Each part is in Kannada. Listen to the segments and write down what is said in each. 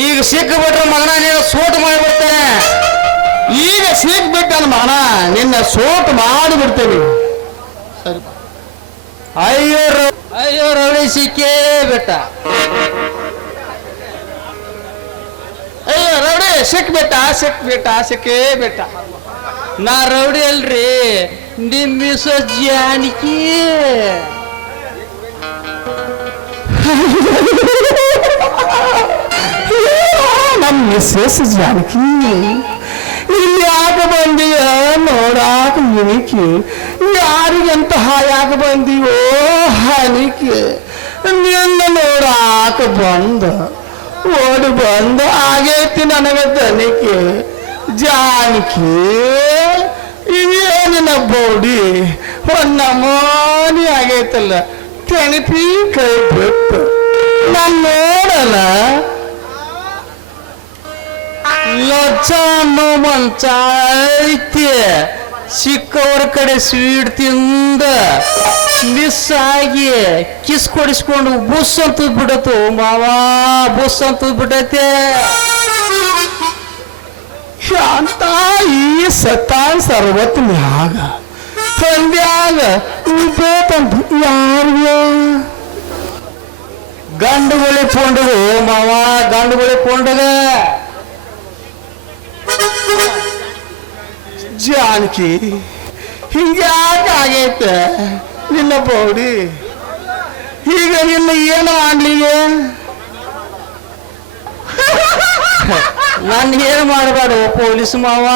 ಈಗ ಸಿಕ್ಬಿಟ್ರೆ ಮಗನ ನೀನು ಸೋಟ್ ಮಾಡಿಬಿಡ್ತೇನೆ. ಈಗ ಸಿಕ್ಬಿಟ್ಟನ ಮಗನ ನಿನ್ನ ಸೋಟ್ ಮಾಡಿಬಿಡ್ತೇನೆ. ಸರಿ ಅಯ್ಯೋ ರೌಡಿ ಸಿಕ್ಕೇ ಬಿಟ್ಟ. ಅಯ್ಯೋ ರೌಡಿ ಸಿಕ್ಕೇ ಬಿಟ್ಟ. ನಾ ರೌಡಿ ಅಲ್ರಿ, ನಿಮ್ಮ ಮಿಸಸ್ ಜಾನಕಿ. ನಮ್ಮ ಮಿಸ್ಸಸ್ ಜಾನಕಿ ಇಲ್ಲಿ ಯಾಕೆ ಬಂದೀಯ ನೋಡಾಕ ಇನಿಕಿ, ಯಾರಿಗಂತ ಯಾಕೆ ಬಂದೀವೋ ಹನಿಕೆ, ನಿನ್ನ ನೋಡಾಕ ಓಡಿ ಬಂದ ಆಗೈತಿ ನನಗೆ ದನಿಕೆ. ಜಾನಕಿ ಇದೇನಿನ ಬೋಡಿ ಒಂದು ನಮೂನಿ ಆಗೈತಲ್ಲ, ತೆಣಪಿ ಕೈ ಬಿಟ್ಟು ನಾನು ನೋಡಲ್ಲ. ಲಜ್ಜ ಅನ್ನೋ ಮಂಚ ಐತಿ, ಸಿಕ್ಕವ್ರ ಕಡೆ ಸ್ವೀಟ್ ತಿಂದ ಮಿಸ್ ಆಗಿ ಕಿಸ್ ಕೊಡಿಸ್ಕೊಂಡು ಬುಸ್ ಅಂತ ಬಿಡತು ಮಾವ, ಬುಸ್ ಅಂತ ಬಿಡತ್ತೆ. ಶಾಂತ ಈ ಸತಾನ್ ಸರ್ವತ್ ಮ್ಯಾಗ ತಂದ್ಯಾಗ ಬೇಕಂತ ಯಾರಿಗೆ ಗಂಡುಗಳಿಗೆ ಕೊಂಡದು ಮಾವ, ಗಂಡುಗಳಿಗೆ ಕೊಂಡದ. ಜಾನಕಿ ಹಿಂಗ್ಯಾಕೆ ಆಗೈತೆ ನಿನ್ನ ಬೋಡಿ, ಈಗ ನಿನ್ನ ಏನು ಮಾಡ್ಲಿಗೆ? ನಾನು ಏನು ಮಾಡಬೇಡ ಪೊಲೀಸ್ ಮಾವ.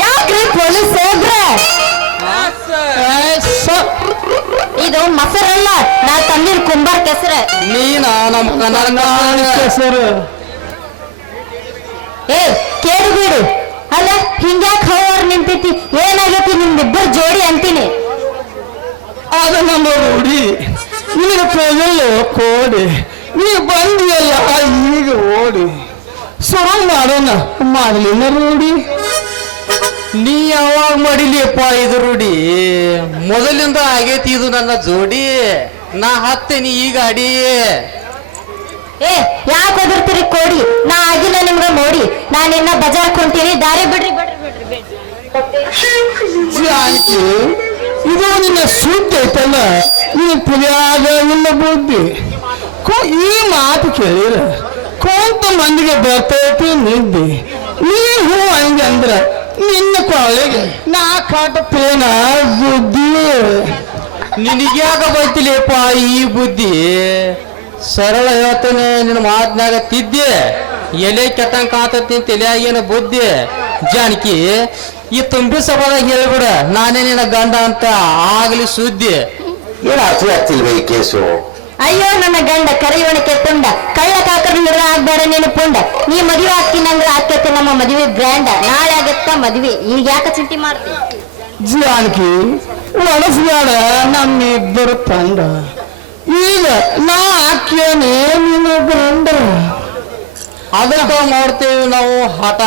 ಯಾಕ್ರಿ ಪೊಲೀಸ್ ಸಾಹೇಬ್ರೆ ಇದು ಮೊಸರಲ್ಲ ನಾ ತಂದಿನ ಕುಂಬಾರ ಕೆಸರ ನೀನ ನಮ್ಮ ಕನ್ನಡ ಸರ್ ಏ ಕೇಳು ಬಿಡು ಅಲ್ಲ ಹಿಂಗ್ಯಾಕ್ ಹೌವರ್ ನಿಂತೈತಿ ಏನಾಗೈತಿ ನಿಮ್ದಿಬ್ಬರು ಜೋಡಿ ಅಂತೀನಿ ಅದು ನಮ್ಮ ರೂಢಿ ನಿನಗೆ ಪ್ರಜೆಯು ಕೋಡಿ ನೀ ಬಂದಿಯಲ್ಲ ಈಗ ಓಡಿ ಶುರು ಮಾಡೋಣ ಮಾಡಲಿಲ್ಲ ರೂಢಿ ನೀ ಯಾವಾಗ ಮಾಡಿಲಿಯಪ್ಪ ಇದು ರೂಢಿ ಮೊದಲಿಂದ ಆಗೈತಿ ಇದು ನನ್ನ ಜೋಡಿ ನಾ ಹತ್ತೇನಿ ಈಗ ಅಡಿ ಏ ಯಾಕೆ ಒದರ್ತೀರಿ ಕೋಡಿ ನಾ ಆಗಿಲ್ಲ ನಿಮ್ಗ ನೋಡಿ ನಾನಿನ್ನ ಬಜಾರ್ ಕೊಂತೀನಿ ದಾರಿ ಬಿಡ್ರಿ ಬಿಡ್ರಿ ಬಿಡ್ರಿ ಬಿಡ್ರಿ ಜಾನಕಿ ಇದು ನಿನ್ನ ಸುದ್ದಿ ಐತಲ್ಲ ನೀನು ಪುಲಿಯಾಗ ನಿನ್ನ ಬುದ್ಧಿ ಈ ಮಾತು ಕೇಳಿರ ಕೊಂತ ಮಂದಿಗೆ ಬರ್ತೈತಿ ನಿದ್ದೆ ನೀ ಹೂ ಹಂಗೆ ಅಂದ್ರ ನಿನ್ನ ಕೊಳ್ಳಿಗೆ ನಾ ಕಾಟತ್ತೇನ ಬುದ್ಧಿ ನಿನಗ್ಯಾಕ ಬೈತಿಲಿಯಪ್ಪ ಈ ಬುದ್ಧಿ ಸರಳ ಹೇಳ್ತೇನೆ ನಿನ್ನ ಮಾತಿನಾಗ ತಿದ್ದೆ ಎಲೆ ಕೆಟ್ಟಂಗ್ ಕಾತತಿ ತಲೆಯಾಗೇನ ಬುದ್ಧಿ ಜಾನಕಿ ಈ ತುಂಬಿ ಸಭಾದಾಗ ಹೇಳ್ಬಿಡ ನಾನೇ ನಿನ್ನ ಗಂಡ ಅಂತ ಆಗ್ಲಿ ಸುದ್ದಿ ಏನು ಅರ್ಥ ಆಗ್ತಿಲ್ವ ಈ ಕೇಸು? ಅಯ್ಯೋ ನನ್ನ ಗಂಡ ಕರಿಯೋಣಕ್ಕೆ ಪುಂಡ ಕಳ್ಳ ಕಾಕರ ನಿರ್ಣ ಆಗ್ಬೇಡ ನೀನು ಪುಂಡ ನೀ ಮದುವೆ ಆಗ್ತೀನಂದ್ರ ಆಕೈತೆ ನಮ್ಮ ಮದುವೆ ಗ್ರ್ಯಾಂಡ ನಾಳೆ ಆಗತ್ತ ಮದುವೆ ಈಗ ಯಾಕ ಚಿಂತೆ ಮಾಡ್ತಿ ಜಾನಕಿ ಒಳಸ್ಬೇಡ ನಮ್ಮಿಬ್ಬರು ತಂಡ ಈಗ ನಾ ಹಾಕ್ಯೇನೆ ನಿನ್ನ ಗಂಡ ಅದಕ್ಕ ಮಾಡ್ತೇವೆ ನಾವು ಹಠ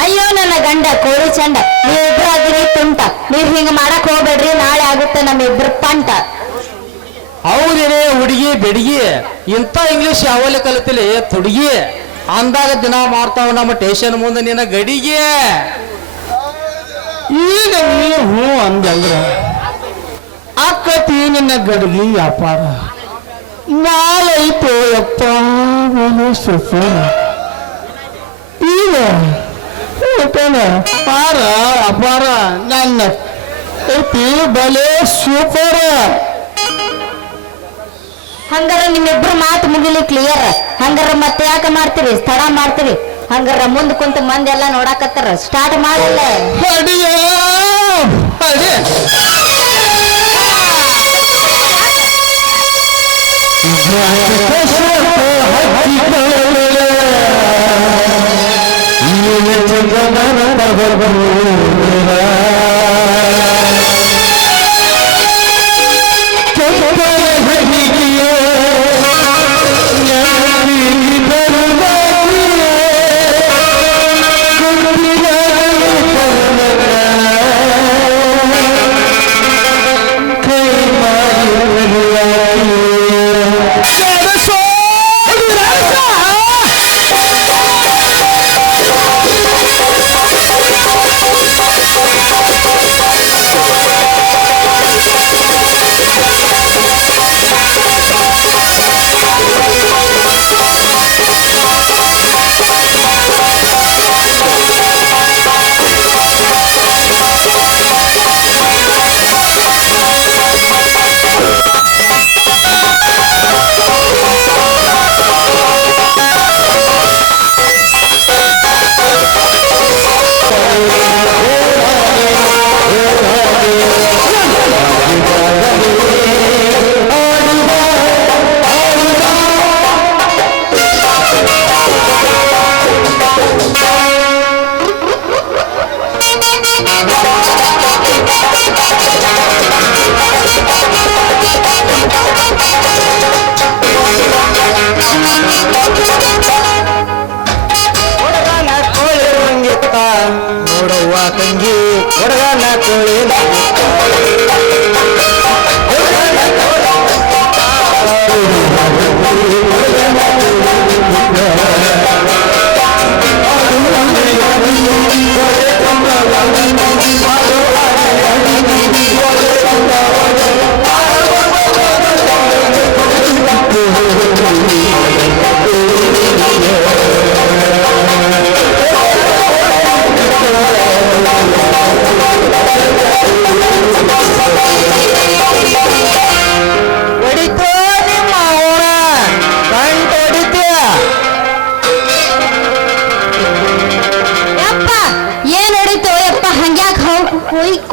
ಅಯ್ಯೋ ನನ್ನ ಗಂಡ ಕೋಳಿ ಚಂಡ ನೀವಿಬ್ರು ಆಗಿರಿ ತುಂಟ ನೀವ್ ಹಿಂಗ ಮಾಡಕ್ ಹೋಗ್ಬೇಡ್ರಿ ನಾಳೆ ಆಗುತ್ತೆ ನಮ್ಮಿಬ್ರು ಪಂಟ ಹೌದೇನೆ ಹುಡುಗಿ ಬೆಡಗಿ ಇಂಥ ಇಂಗ್ಲಿಷ್ ಯಾವಲ್ಲಿ ಕಲಿತಿಲಿ ತುಡುಗಿ ಅಂದಾಗ ದಿನ ಮಾಡ್ತಾವ ನಮ್ಮ ಟೇಷನ್ ಮುಂದೆ ನಿನ್ನ ಗಡಿಗೆ ಈಗ ನೀ ಹೂ ಅಂದಂದ್ರ ಅಕ್ಕತಿ ನಿನ್ನ ಗಡಿಗೆ ವ್ಯಾಪಾರ ನಾಳೈತು ಯಪ್ಪ ಸಫರ ಈಗ ಊಟನ ಪಾರ ಅಪಾರ ನನ್ನ ಐತಿ ಬಲೆ ಸೂಪರ ಹಂಗಾರ ನಿಮ್ಮಿಬ್ರು ಮಾತು ಮುಗಿಲಿ ಕ್ಲಿಯರ್ ಹಂಗಾರ ಮತ್ತೆ ಯಾಕೆ ಮಾಡ್ತೀರಿ ಸ್ಥಳ ಮಾಡ್ತೀರಿ ಹಂಗಾರ ಮುಂದ್ ಕುಂತ ಮಂದಿ ಎಲ್ಲ ನೋಡಾಕತ್ತಾರ ಸ್ಟಾರ್ಟ್ ಮಾಡಲ್ಲ ಅಡಿಯ ಅಡಿ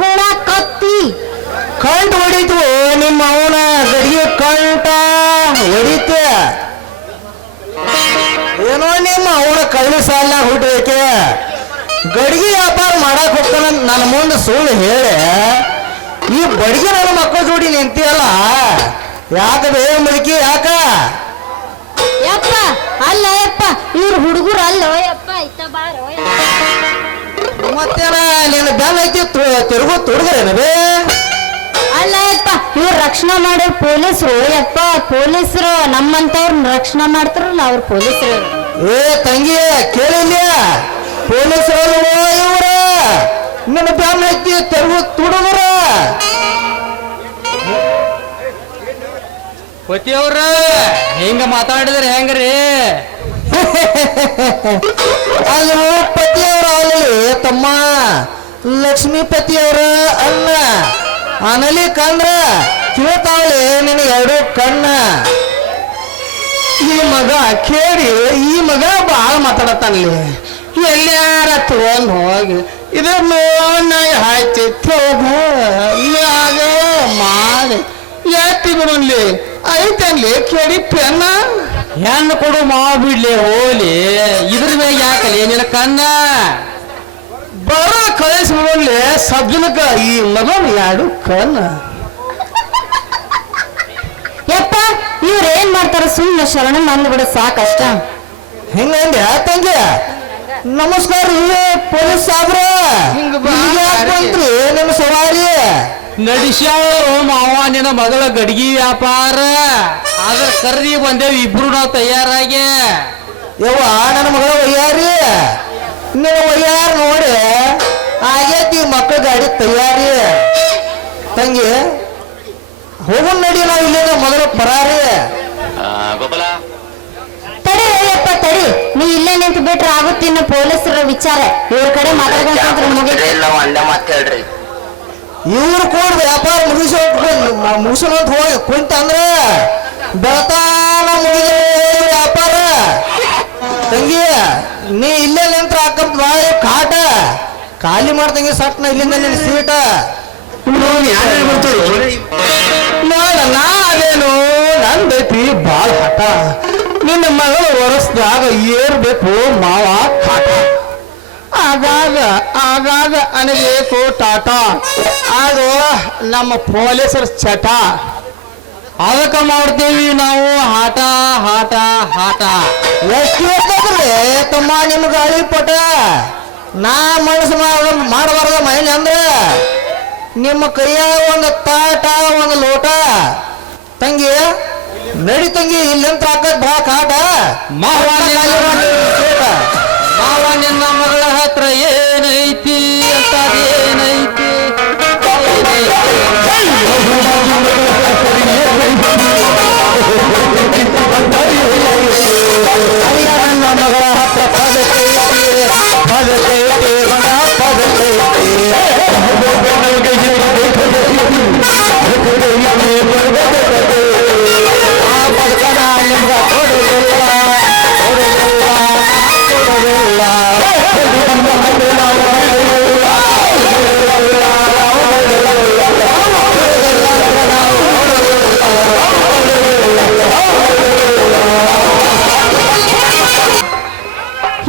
ಸುಳ್ಳ ಕತ್ತಿ ಕಂಠ ಹೊಡಿತು ನಿಮ್ಮ ಅವನ ಗಡಿಗೆ ಕಂಠ ಹೊಡಿತ ಏನೋ ನಿಮ್ಮ ಅವನ ಕಳ್ಳಿ ಸಾಲ ಹುಟ್ಟಬೇಕೆ ಗಡಿಗೆ ವ್ಯಾಪಾರ ಮಾಡಕ್ ಹೋಗ್ತಾನ ನನ್ನ ಮುಂದೆ ಸುಳ್ಳು ಹೇಳಿ ಈ ಬಡಿಗೆ ನನ್ನ ಮಕ್ಕಳ ಜೋಡಿ ನಿಂತಿಯಲ್ಲ ಯಾಕದೆ ಮುದುಕಿ ಯಾಕ ಯಪ್ಪ ಅಲ್ಲ ಯಪ್ಪ ಇವ್ರು ಹುಡುಗರು ಅಲ್ಲೋ ಯಪ್ಪ ಇತ್ತ ಬಾರೋ ಮತ್ತೇನ ನಿನ್ನ ಬೆಲ್ಲ ಐತಿ ತಿರುಗು ತುಡುಗರೇನವೇ ಅಲ್ಲ ಯಪ್ಪ ಇವ್ರು ರಕ್ಷಣೆ ಮಾಡೋ ಪೊಲೀಸರು ಯಪ್ಪ ಪೊಲೀಸರು ನಮ್ಮಂತವ್ರನ್ನ ರಕ್ಷಣೆ ಮಾಡ್ತಾರಲ್ಲ ಅವ್ರ ಪೊಲೀಸರು ಏ ತಂಗಿ ಕೇಳಿಲ್ಲ ಪೊಲೀಸರು ಇವ್ರ ನಿನ್ನ ಬೆಲ್ಲ ಐತಿ ತಿರುಗು ತುಡುಗರ ಪತಿಯವ್ರ ಹಿಂಗ ಮಾತಾಡಿದ್ರೆ ಹೆಂಗ್ರಿ ಅದು ಪತಿಯವರ ಅಲ್ಲಿ ತಮ್ಮ ಲಕ್ಷ್ಮೀಪತಿಯವರ ಅನ್ನ ಅನಲಿ ಕಂದ್ರ ಕಿವತಾವಳಿ ನಿನ್ನ ಎರಡು ಕಣ್ಣ ಈ ಮಗ ಕೇಳಿ ಈ ಮಗ ಬಾಳ ಮಾತಾಡತ್ತಾನಲ್ಲಿ ಎಲ್ಲಾರ ತಗೊಂಡ್ ಹೋಗಿ ಇದನ್ನು ಹಾಯ್ತಿತ್ತು ಮ್ಯಾಗ ಮಾಡಿ ಯಾತಿ ಬಿಡಲಿ ಐತಲ್ಲಿ ಕೇಳಿ ಪೆನ್ನ ಹೆಣ್ಣು ಕೊಡು ಮಾಡ್ಬಿಡ್ಲಿ ಹೋಲಿ ಇದ್ರ ಮ್ಯಾಗ ಯಾಕಲಿ ನಿನ್ನ ಕಣ್ಣ ಬರ ಕಳಿಸ್ಬಿಡಲಿ ಸಬ್ಜನಕ ಈ ಮಗನ ಎರಡು ಕಣ್ಣ ಯಪ್ಪ ಇವ್ರು ಏನ್ ಮಾಡ್ತಾರ ಸುಮ್ಮನೆ ಶರಣ ಮಂದ್ಬಿಡ ಸಾಕಷ್ಟ ಹಿಂಗಂದೆ ತಂಗಿ ನಮಸ್ಕಾರ ರೀ ಪೊಲೀಸ್ ಸಾಬ್ರ ಹಿಂಗ ಬಾ. ಬಂದ್ರಿ ನಿಮ್ಮ ಸವಾರಿ ನಡಿಸ್ಯಾಳು ಮಾವ ನಿನ್ನ ಮಗಳ ಗಡಿಗೆ ವ್ಯಾಪಾರ ಆದ್ರ ಕರ್ರಿ ಬಂದೇವ್ ಇಬ್ರು ನಾವು ತಯಾರಾಗಿ ಯವ್ವ ನನ್ನ ಮಗಳ ಒಯ್ಯಾರಿ ನೀವು ಒಯ್ಯಾರ ನೋಡಿ ಆಗೈತಿ ಮಕ್ಕಳ ಗಾಡಿ ತಯಾರಿ ತಂಗಿ ಹೋಗೋಣ ನಡಿ ನಾವು ಇಲ್ಲಿಂದ ಮೊದಲು ಪರಾರಿ ಗೋಪಾಲ ತಡಿ ಯಪ್ಪ ತಡಿ ನೀ ಇಲ್ಲೇ ನಿಂತು ಬಿಟ್ರೆ ಆಗುತ್ತಿನ್ನು ಪೊಲೀಸರ ವಿಚಾರ ಇವ್ರ ಕಡೆ ಮಾತಾಡ್ಕೊಂಡ್ರೆ ಮುಗಿದ ಇಲ್ಲ ಒಂದೇ ಮಾತು ಹೇಳ್ರಿ ಇವ್ರು ಕೂಡ ವ್ಯಾಪಾರ ಮುಗಿಸೋಂತ ಹೋಗಿ ಕುಂತ ಅಂದ್ರೆ ಬೆಳತಾನ ಮುಗಿದ ವ್ಯಾಪಾರ ತಂಗಿ ನೀ ಇಲ್ಲೇ ನಿಂತ್ರ ಹಾಕಂತ ಬಾಳ ಕಾಟ ಖಾಲಿ ಮಾಡ್ತಂಗಿ ಸಟ್ನ ಇಲ್ಲಿಂದ ನಿನ್ನ ಸೀಟ ನೋಡ ನಾ ಅದೇನು ನಂದೈತಿ ಬಾಳ ಹಠ ನಿನ್ನ ಮಗಳು ವರ್ಷದಾಗ ಏರ್ಬೇಕು ಮಾವ ಕಾಟ ಆಗಾಗ ಆಗಾಗ ಅನಬೇಕು ಟಾಟ ಅದು ನಮ್ಮ ಪೊಲೀಸರ ಚಟ ಅದಕ್ಕ ಮಾಡ್ತೇವಿ ನಾವು ಹಾಟ ಹಾಟ ಹಾಟ ಎಷ್ಟು ಇರ್ತದ್ರಿ ತಮ್ಮ ನಿಮ್ಮ ಗಾಳಿ ಪಟ ನಾ ಮನಸ್ಸು ಮಾಡಬಾರ್ದ ಮೈಲಿ ಅಂದ್ರೆ ನಿಮ್ಮ ಕೈಯಾಗ ಒಂದು ತಾಟ ಒಂದು ಲೋಟ ತಂಗಿ ನಡಿ ತಂಗಿ ಇಲ್ಲಿಂತ ಹಾಕದ್ ಬಾ ಕಾಟ ಮಾವ ಮಾವ ನಿನ್ನ ಮಗಳ ಹತ್ರ ಏನೈತಿ ಅಂತ ಏನೈತಿ ಅಯ್ಯ ನನ್ನ ಮಗಳ ಹತ್ರ ಪದಕೈತಿ ಮಗ ಪದಕೈತಿ ಆ ಪದಕನ ನಿಮ್ಗ ಕೊಡುವುದಿಲ್ಲ ಕೊಡುವುದಿಲ್ಲ ಕೊಡುವುದಿಲ್ಲ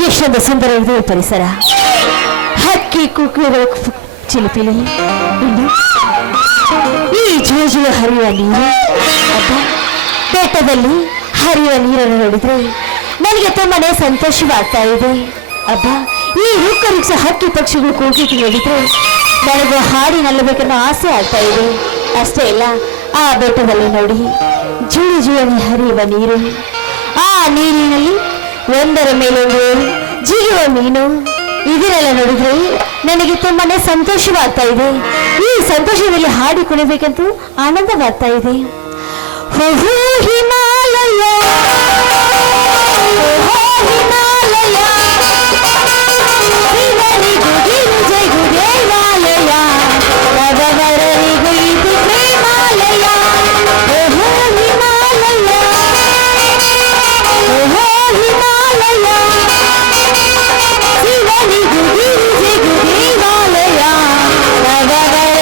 ಎಷ್ಟೊಂದು ಸುಂದರವಿದೆ ಈ ಪರಿಸರ ಹಕ್ಕಿ ಕುಕ್ಕಿಗಳ ಚಿಲಿಪಿಲಿ ಇನ್ನು ಈ ಜೋಜುವ ಹರಿಯುವ ನೀರು ಅಬ್ಬ ಬೆಟ್ಟದಲ್ಲಿ ಹರಿಯುವ ನೀರನ್ನು ನೋಡಿದ್ರೆ ನನಗೆ ತುಂಬಾನೇ ಸಂತೋಷವಾಗ್ತಾ ಇದೆ ಅಬ್ಬ ಈ ರುಕ್ಕ ಹಕ್ಕಿ ಪಕ್ಷಿಗಳು ಕೂಗಿ ನೋಡಿದ್ರೆ ನನಗೆ ಹಾಡಿ ನಲ್ಲಬೇಕನ್ನೋ ಆಸೆ ಆಗ್ತಾ ಇದೆ ಅಷ್ಟೇ ಇಲ್ಲ ಆ ಬೆಟ್ಟದಲ್ಲಿ ನೋಡಿ ಜುಳಿ ಜುಳಿ ಹರಿಯುವ ನೀರು ಆ ನೀರಿನಲ್ಲಿ ಒಂದರ ಮೇಲೊಂದು ಜಿಗಿಯುವ ಮೀನು ಇದನ್ನೆಲ್ಲ ನೋಡಿದ್ರೆ ನನಗೆ ತುಂಬಾನೇ ಸಂತೋಷವಾಗ್ತಾ ಇದೆ ಈ ಸಂತೋಷದಲ್ಲಿ ಹಾಡಿ ಕುಣಿಬೇಕಂತೂ ಆನಂದವಾಗ್ತಾ ಇದೆ ಓಹೋ ಹಿಮಾಲಯ ಓಹೋ ಹಿಮಾಲಯ ಇವನಿಗೂ ಗಿರಿಜೆಗೂ ದೇವಾಲಯ ರವರರಿಗೂ ಇದು ಪ್ರೇಮಾಲಯ ಓಹೋ ಹಿಮಾಲಯ ಓಹೋ ಹಿಮಾಲಯ ಶಿವನಿಗೂ ಗಿರಿಜೆಗೂ ದೇವಾಲಯ ರವರರಿಗೂ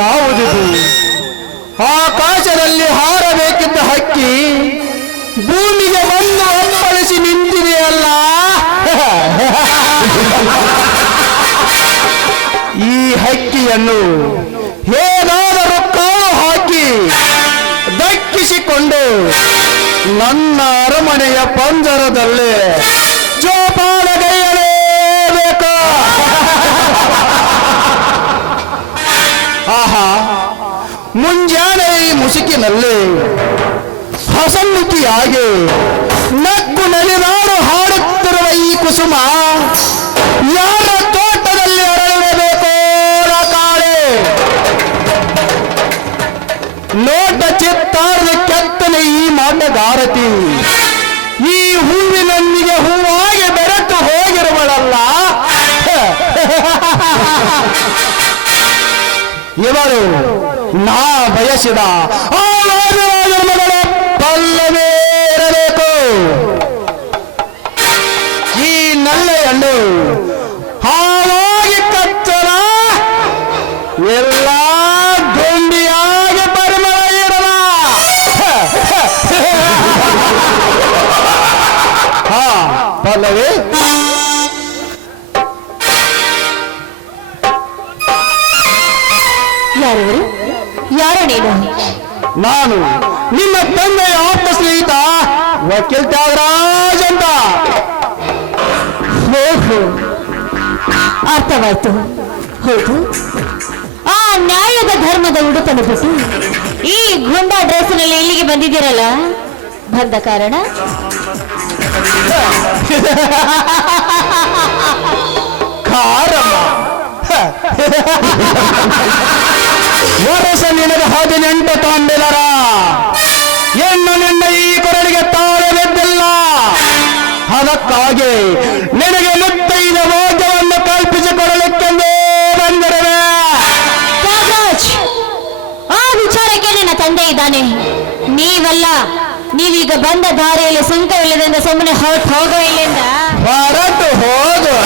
ಯಾವುದಿದು? ಆಕಾಶದಲ್ಲಿ ಹಾರಬೇಕಿದ್ದ ಹಕ್ಕಿ ಭೂಮಿಗೆ ಮಣ್ಣು ಅಪ್ಪಳಿಸಿ ನಿಂತಿದೆಯಲ್ಲ. ಈ ಹಕ್ಕಿಯನ್ನು ಹೇಗಾದರೂ ಕಾಳು ಹಾಕಿ ದಕ್ಕಿಸಿಕೊಂಡು ನನ್ನ ಅರಮನೆಯ ಪಂಜರದಲ್ಲಿ ಜೋಪಾನಗೈಯಲೇಬೇಕು. ಆಹಾ, ಮುಂಜಾನೆ ಈ ಮುಸುಕಿನಲ್ಲಿ ಹಸನ್ಮುಖಿಯಾಗಿ ನಕ್ಕು ನಲಿದಾಡು ಹಾಡುತ್ತಿರುವ ಈ ಕುಸುಮ ಯಾರ ತೋಟದಲ್ಲಿ ಅರಳಿರಬೇಕೋ ಕಾಳೆ. ನೋಟ ಚಿತ್ತಾರದ ಕೆತ್ತನೆ ಈ ಮಾಟಗಾರತಿ ಈ ಹೂವಿನೊಂದಿಗೆ ಹೂವಾಗಿ ಬೆರೆತು ಹೋಗಿರುವಳಲ್ಲ. ಇವರು ನಾ ಬಯಸಿದ ಆ ಮಗಳ ಪಲ್ಲವೇ ಇರಬೇಕು. ಈ ನಲ್ಲೆಯನ್ನು ಹಾವಾಗಿ ಕಚ್ಚಲ ಎಲ್ಲ ಗೊಂಡಿಯಾಗಿ ಪರಿಮಳ ಇರಲ. ಹಾ ಪಲ್ಲವಿ, ಯಾರವರು? ಯಾರ ನೀನು? ನಾನು ನಿಮ್ಮ ತಂದೆಯ ಆಪ್ತ ಸ್ನೇಹಿತ ವಕೀಲ್ ತ್ಯಾಗರಾಜ್ ಅಂತ. ಓಹೋ, ಅರ್ಥವಾಯ್ತು. ಹೌದು, ಆ ನ್ಯಾಯದ ಧರ್ಮದ ಉಡುಪನ್ನು ಬಿಟ್ಟು ಈ ಗುಂಡಾ ಡ್ರೆಸ್ನಲ್ಲಿ ಇಲ್ಲಿಗೆ ಬಂದಿದ್ದೀರಲ್ಲ, ಬಂದ ಕಾರಣ? ಕಾರಣ ವರಸ ನಿನಗೆ 18 ತಾಂಡಿಲರ ಹೆಣ್ಣು ನಿನ್ನ ಈ ಕೊರಳಿಗೆ ತಾಳೆ ಬಿದ್ದಿಲ್ಲ. ಅದಕ್ಕಾಗಿ ನಿನಗೆ ಮುತ್ತೈದ ಭೋಗ್ಯವನ್ನು ಕಲ್ಪಿಸಿಕೊಡಲಿಕ್ಕೆಂದೇ ಬಂದಿರುವೆ. ತ್ಯಾಗರಾಜ್, ಆ ವಿಚಾರಕ್ಕೆ ನನ್ನ ತಂದೆ ಇದ್ದಾನೆ, ನೀವಲ್ಲ. ನೀವೀಗ ಬಂದ ದಾರಿಯಲ್ಲಿ ಸುಂಕವಿಲ್ಲದಿಂದ ಸುಮ್ಮನೆ ಹೊರಟು ಹೋಗೋ ಇಲ್ಲಿಂದ. ಹೊರಟು ಹೋಗು.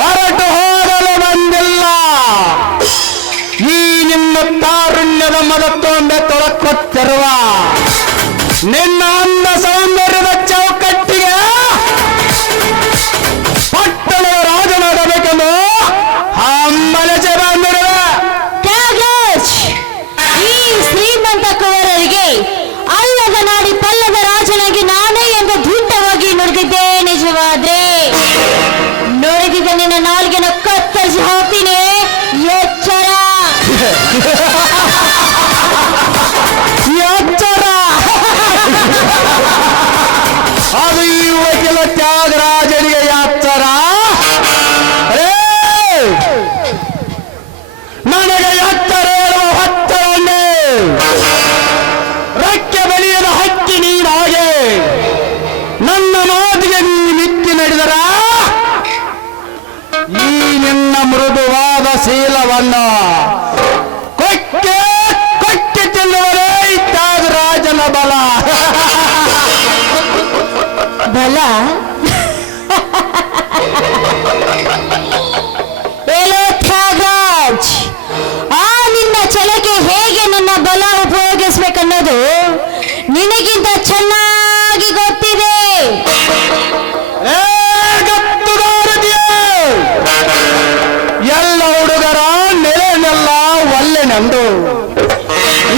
ಹೊರಟು ಹೋಗಲು ಬಂದಿಲ್ಲ. ಈ ನಿನ್ನ ತಾರುಣ್ಯದ ಮಗತ್ತೊಂದೆ ತೊಳಕೊತ್ತಿರುವ ನಿನ್ನ ಅಂದ ಸೌಂದರ್ಯದ ಚೌಕಟ್ಟಿಗೆ ಪಟ್ಟಣದ ರಾಜನಾಗಬೇಕೆಂದು ಹಮ್ಮಲಸೆ ಬಂದಿರುವೆ. ತ್ಯಾಗರಾಜ್, ಈ ಶ್ರೀಮಂತ ಕುವರರಿಗೆ ಅಲ್ಲದ ನಾಡಿ ಪಲ್ಲದ ರಾಜನಾಗಿ ನಾನೇ ಎಂದು ಧೂಟವಾಗಿ ನುಡಿದಿದ್ದೆ. ನಿಜವಾದ್ರೆ ನುಡಿದಿದ್ದ ನಿನ್ನ ನಾಲ್ಗೆನ ಕತ್ತರಿಸಿ ಹಾಕ್ತೀನಿ, ಎಚ್ಚರ. ಎಚ್ಚರ. ಅದು ಈ ವಕೀಲ ತ್ಯಾಗರಾಜನಿಗೆ ಎಚ್ಚರ. ನನಗೆ ಎಚ್ಚರ ಹೇಳುವ ಹತ್ತರನ್ನೇ ರಕ್ಕೆ ಬೆಳೆಯದ ಹಕ್ಕಿ ನೀನಾಗೆ ನನ್ನ ಮಾತಿಗೆ ನೀ ನಿತ್ತಿ ನಡೆದರ ಈ ನಿನ್ನ ಮೃದುವಾದ ಶೀಲವನ್ನು ಕೊಕ್ಕೆ ಕೊಕ್ಕೆ ತಿನ್ನುವರೇ ತ್ಯಾಗರಾಜನ ಬಲ. ಬಲ? ಎಲ್ಲೋ ತ್ಯಾಗರಾಜ್, ಆ ನಿನ್ನ ಛಲಕ್ಕೆ ಹೇಗೆ ನನ್ನ ಬಲ ಉಪಯೋಗಿಸ್ಬೇಕನ್ನೋದು ನಿನಗಿಂತ ಚೆನ್ನಾಗಿ ಗೊತ್ತಿದೆ. ಎಲ್ಲ ಹುಡುಗರ ನೆಲೆನೆಲ್ಲ ಒಲ್ಲೆನೆಂದು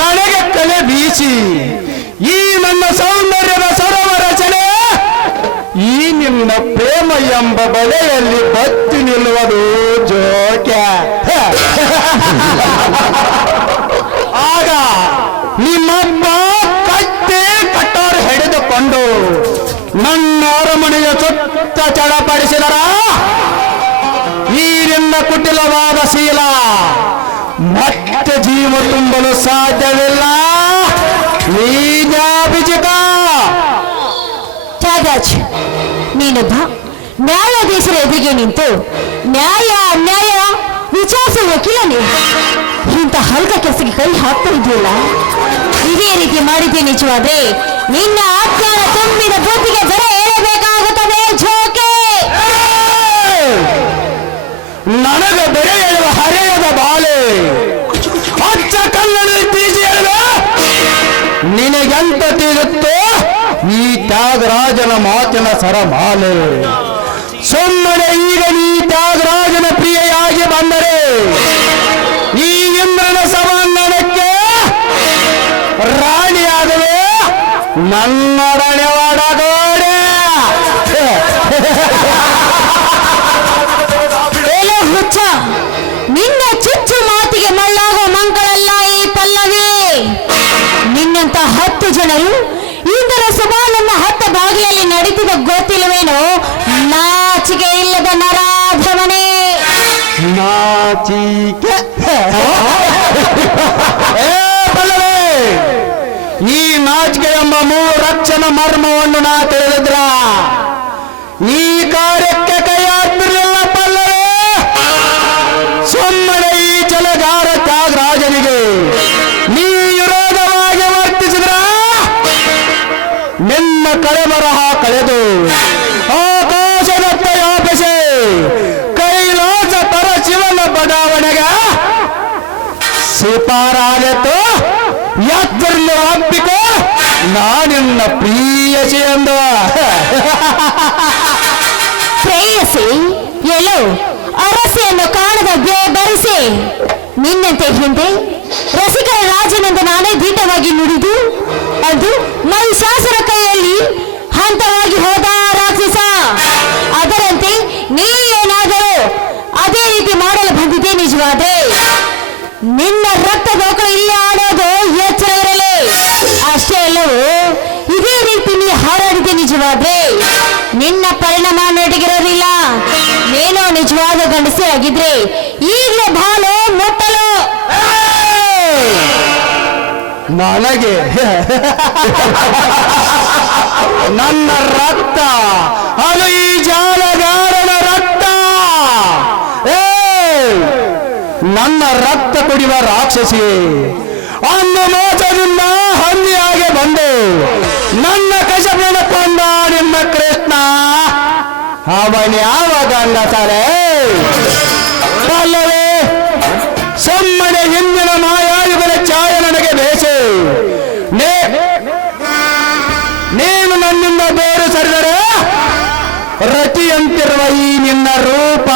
ನನಗೆ ತಲೆ ಬೀಸಿ ಈ ನನ್ನ ಸೌಂದರ್ಯದ ಸರೋವರ ಚಲೆ ಈ ನಿನ್ನ ಪ್ರೇಮ ಎಂಬ ಬಲೆಯಲ್ಲಿ ಬತ್ತಿ ನಿಲ್ಲುವುದು ಜೋಕ್ಯ. ಆಗ ನಿಮ್ಮಪ್ಪ ಕತ್ತೆ ಕಟ್ಟಾರು ಹಿಡಿದುಕೊಂಡು ನನ್ನ ಅರಮನೆಯ ಸುತ್ತ ಚಡಪಡಿಸಿದರ ಈ ನಿನ್ನ ಕುಟಿಲವಾದ ಶೀಲ ಮತ್ತೆ ಜೀವ ತುಂಬಲು ಸಾಧ್ಯವಿಲ್ಲ. ನೀಜಾಭಿಜಿತ ತ್ಯಾಗರಾಜ್, ನೀನೊಬ್ಬ ನ್ಯಾಯಾಧೀಶರ ಎದುರಿಗೆ ನಿಂತು ನ್ಯಾಯ ಅನ್ಯಾಯ ವಿಚಾರಿಸುವ ವಕೀಲನೇ ಇಂಥ ಹಲ್ಕ ಕೆಲಸಕ್ಕೆ ಕೈ ಹಾಕ್ತಾ ಇದೆಯಲ್ಲ. ಇದೇ ರೀತಿ ಮಾಡಿದ್ದೆ ನಿಜವಾದ್ರೆ ನಿನ್ನ ಆಜ್ಞಾನ ತುಂಬಿದ ಬುದ್ಧಿಗೆ ದರ ಏಳಬೇಕಾಗುತ್ತದೆ. ಜೋಕೆ ನನಗ ಬೆಳೆ ಹೇಳುವ ಹರೆಯದ ಬಾಲೆ ಅಚ್ಚ ಕಲ್ಲಲ್ಲಿ ತೀಸಿ ಹೇಳುವ ನಿನಗೆಂತ ತೀರುತ್ತೋ ಈ ತ್ಯಾಗರಾಜನ ಮಾತಿನ ಸರಮಾಲೆ. ಸುಮ್ಮನೆ ಈಗ ನೀ ತ್ಯಾಗರಾಜನ ಪ್ರಿಯೆಯಾಗಿ ಬಂದರೆ ಈ ಇಂದ್ರನ ಸಭಾಂಗಣಕ್ಕೆ ರಾಣಿಯಾಗವೆ ನನ್ನ ರಣವಾಡಗೋಡೆ. ಏಲೋ ಹುಚ್ಚ, ನಿನ್ನ ಚುಚ್ಚು ಮಾತಿಗೆ ಮಳ್ಳಾಗೋ ಮಂಗಳಲ್ಲ ಈ ಪಲ್ಲವಿ. ನಿನ್ನಂತ 10 ಜನರು ಇಂದರ ಸಭಾಲನ್ನ 10 ಬಾಗಿಲಲ್ಲಿ ನಡೀತಿದ ಗೊತ್ತಿಲ್ಲವೇನೋ ನಾಚಿಕೆ ಇಲ್ಲದ ನರಾಧಮನೆ. ನಾಚಿಕೆ ಬಲ್ಲವೇ, ಈ ನಾಚಿಕೆ ಎಂಬ 3 ಅಕ್ಷರ ಮರ್ಮವನ್ನು ನಾ ತಿಳಿದ್ರ ಈ ಕಾರ್ಯಕ್ಕೆ ಕೈ ಹಾಕ್ತಿರ್ಲಿಲ್ಲ ಪಲ್ಲವೇ. ಸುಮ್ಮನೆ ಈ ಛಲಗಾರ ತ್ಯಾಗರಾಜನಿಗೆ ನೀ ವಿರೋಧವಾಗಿ ವರ್ತಿಸಿದ್ರ ನಿನ್ನ ಕಳೆಬರಹ ಕಳೆದು ಆಕಾಶದತ್ತ ವ್ಯಾಪಿಸಿ ಕೈಲಾಸ ಪರ ಶಿವನ ಬಡಾವಣೆಗೆ ಶಿಪಾರಾಗಿತ್ತು. ಯಾತ್ರೆಯನ್ನು ಹಬ್ಬಿಕೋ ನಾನಿನ್ನ ಪ್ರಿಯಸಿ ಎಂದ. ಪ್ರೇಯಸಿ ಎಲ್ಲೋ ಅರಸೆಯನ್ನು ಕಾಣದ ಬೇಬರಿಸಿ ನಿನ್ನಂತೆ ಹಿಂದೆ ರಸಿಕರ ರಾಜನೆಂದು ನಾನೇ ದೀಟವಾಗಿ ನುಡಿದು ಅದು ಮಹಿಷಾಸುರ ಕೈಯಲ್ಲಿ ಹಂತವಾಗಿ ಹೋದ ರಾಕ್ಷಸ. ಅದರಂತೆ ನೀ ಏನಾದರೂ ಅದೇ ರೀತಿ ಮಾಡಲು ಬಂದಿದ್ದೆ ನಿಜವಾದ್ರೆ ನಿನ್ನ ರಕ್ತ ಗೋಕಳು ಇಲ್ಲಿ ಆಡೋದು ಎಚ್ಚರ ಇರಲಿ. ಅಷ್ಟೇ ಅಲ್ಲವೂ ಇದೇ ರೀತಿ ನೀ ಹಾರಾಡಿದೆ ನಿಜವಾದ್ರೆ ನಿನ್ನ ಪರಿಣಾಮ ನೆಟಗಿರೋದಿಲ್ಲ. ಏನೋ ನಿಜವಾದ ಗಂಡಸೆ ಆಗಿದ್ರೆ ಈಗಲೇ ಬಾಲು ಮುಟ್ಟಲು. ನನಗೆ ನನ್ನ ರಕ್ತ ಅದು ಈ ಜಾಲಗಾರನ ರಕ್ತ. ನನ್ನ ರಕ್ತ ಕುಡಿಯುವ ರಾಕ್ಷಸಿ ಅಂದು ಮೋಸದಿಂದ ಹಂದಿಯಾಗಿ ಬಂದು ನನ್ನ ಕಶಪನ ಕೊಂದ ನಿಮ್ಮ ಕೃಷ್ಣ ಅವನ್ಯಾವ ಗಂಡಸರೇ ಅಲ್ಲವೇ. ಸುಮ್ಮನೆ ಹಿಂದಿನ ಮಾಯಾಯುಗದ ಛಾಯೆ ನನಗೆ ಬೇಸೆ. ನೀನು ನನ್ನಿಂದ ಬೇರು ಸರಿದರೆ ರತಿಯಂತಿರುವ ಈ ನಿನ್ನ ರೂಪ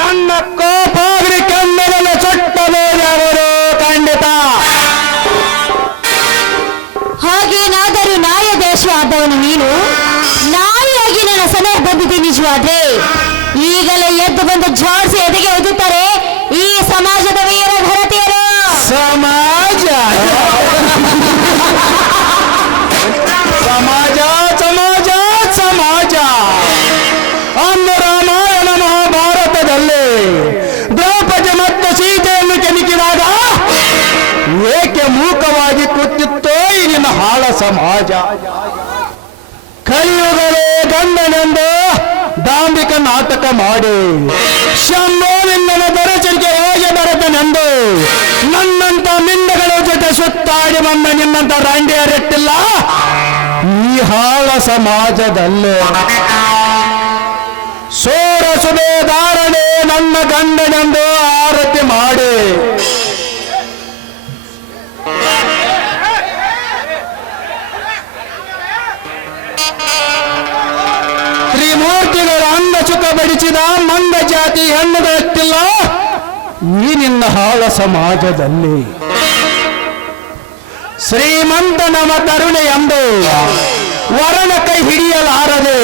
ನನ್ನ ಕೋಪಾಗ್ರಿ ಕಣ್ಣದಲ್ಲಿ ಸುಟ್ಟಬೇಡವರು ಖಂಡಿತ. ಹಾಗೇನಾದರೂ ನಾಯ ದೇಶ ಆದವನು ನೀನು ನಾಯಿಯಾಗಿ ನನ್ನ ಸಲಹೆ ಬಂದಿದೆ ನಿಜವಾದ್ರೆ ಈಗಲೇ ಎದ್ದು ಬಂದು ಜಾಡ್ಸಿ ಎದೆಗೆ ಒದ್ದುತ್ತಾರೆ ಈ ಸಮಾಜದ ವೀರ ಘನತೆಯರು. ಸಮಾಜ ಸಮಾಜ ಸಮಾಜ ಸಮಾಜ ಅಂದು ರಾಮಾಯಣ ಮಹಾಭಾರತದಲ್ಲಿ ದ್ರೌಪದಿ ಮತ್ತು ಸೀತೆಯನ್ನು ಕೆಣಕಿದಾಗ ಏಕೆ ಮೂಕವಾಗಿ ಕೂತಿತ್ತೋ ಈ ನಿನ್ನ ಹಾಳ ಸಮಾಜ. ಕಲಿಯುಗಲೇ ಗಂಡನೆಂದು ದಾಂಬಿಕ ನಾಟಕ ಮಾಡಿ ಶಂಭೋವಿಂದನ ದೊರೆಚರಿಗೆ ಹೇಗೆ ಬರತನೆಂದು ನನ್ನಂತ ಮಿಂಡಗಳ ಜೊತೆ ಸುತ್ತಾಡಿ ಬಂದ ನಿನ್ನಂತ ರಂಡಿಯರೆಟ್ಟಿಲ್ಲ ಈ ಹಾಳ ಸಮಾಜದಲ್ಲೇ. ಸೋರ ಸುಬೇದಾರನೇ ನನ್ನ ಗಂಡನೆಂದು ಆರತಿ ಮಾಡಿ ತ್ರಿಮೂರ್ತಿಗಳ ಅಂಗ ಸುಖ ಬಡಿಸಿದ ಮಂದ ಜಾತಿ ಹೆಣ್ಣುಗಳಿಲ್ಲ ಈ ನಿನ್ನ ಹಾಳ ಸಮಾಜದಲ್ಲಿ. ಶ್ರೀಮಂತ ನಮ ತರುಣೆ ಎಂದು ವರನ ಕೈ ಹಿಡಿಯಲಾರದೆ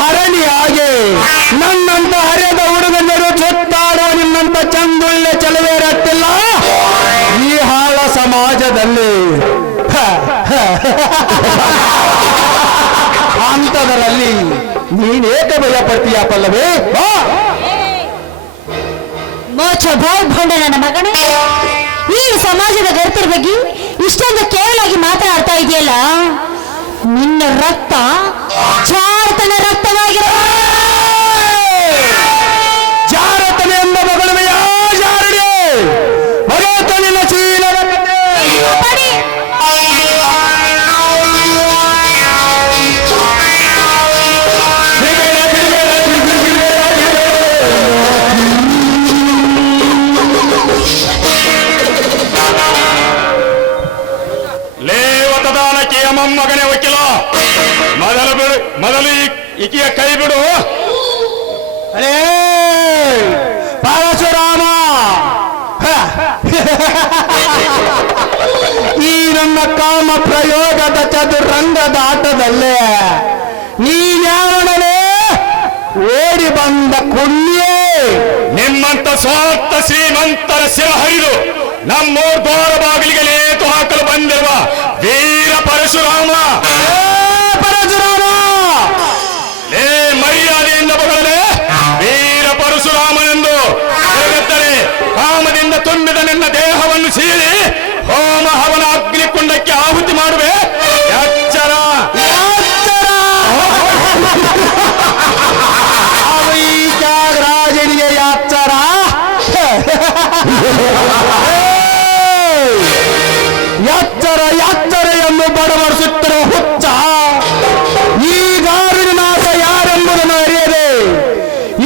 ಹರಣಿಯಾಗೆ ನನ್ನಂತ ಹರಿಯದ ಹುಡುಗನರು ಸುತ್ತಾಡುವ ನಿನ್ನಂತ ಚಂದುಳ್ಳೆ ಚಲುವೆರಟ್ಟಿಲ್ಲ ಈ ಹಾಳ ಸಮಾಜದಲ್ಲಿ. ಅಂತದರಲ್ಲಿ ನೀನೇಕೆ ಭಯ ಪಡ್ತೀಯ ಪಲ್ಲವೇ? ಮೋಚ ಭೋಗ್ಭಂಡ ನನ್ನ ಮಗನೇ, ಈ ಸಮಾಜದ ಗರ್ತರ ಬಗ್ಗೆ ಇಷ್ಟೊಂದು ಕೇವಲಾಗಿ ಮಾತನಾಡ್ತಾ ಇದೆಯಲ್ಲ. ನಿನ್ನ ರಕ್ತ ಜಾರತನ ರಕ್ತವಾಗಿರೋ ಜಾರತನ ಎಂಬ ಮಗಳುವೆಯ ಜಾರಡಿ ಭಗವತನಿನ ಶೀಲದ ಮೊಮ್ಮಗನೇ ವಕೀಲ, ಮೊದಲು ಈಕೆಯ ಕೈ ಬಿಡು. ಅರೇ ಪರಶುರಾಮ, ಈ ನಮ್ಮ ಕಾಮ ಪ್ರಯೋಗದ ಚದುರಂಗದ ಆಟದಲ್ಲೇ ನೀನ್ಯಾವಣನೇ ಓಡಿ ಬಂದ ಕುಳ್ಳಿಯೇ. ನಿಮ್ಮಂತ ಸ್ವಾರ್ಥ ಶ್ರೀಮಂತರ ಶಿರ ಹರಿದು ನಮ್ಮೂರ್ ದ್ವಾರ ಬಾಗಿಲಿಗೆ ನೇತು ಹಾಕಲು ಬಂದಿರುವ ವೀರ ಪರಶುರಾಮ. ಪರಶುರಾಮ, ಲೇ ಮರ್ಯಾದೆಯಿಂದ ಬಗಳಲೆ ವೀರ ಪರಶುರಾಮನೆಂದು ಜಗತ್ತರೆ ಕಾಮದಿಂದ ತುಂಬಿದ ನಿನ್ನ ದೇಹವನ್ನು ಸೀಳಿ ಹೋಮ ಹವನ ಅಗ್ನಿಕುಂಡಕ್ಕೆ ಆಹುತಿ ಮಾಡುವೆ. ಎಚ್ಚರ. ರಾಜನಿಗೆ ಯಾಚರ. ಎಚ್ಚರ ಎಚ್ಚರ ಎಂದು ಬಡವಡಿಸುತ್ತಿರುವ ಹುಚ್ಚ ಈ ಗಾರಿನ ನಾಶ ಯಾರೆಂಬುದನ್ನು ಅರಿಯದೆ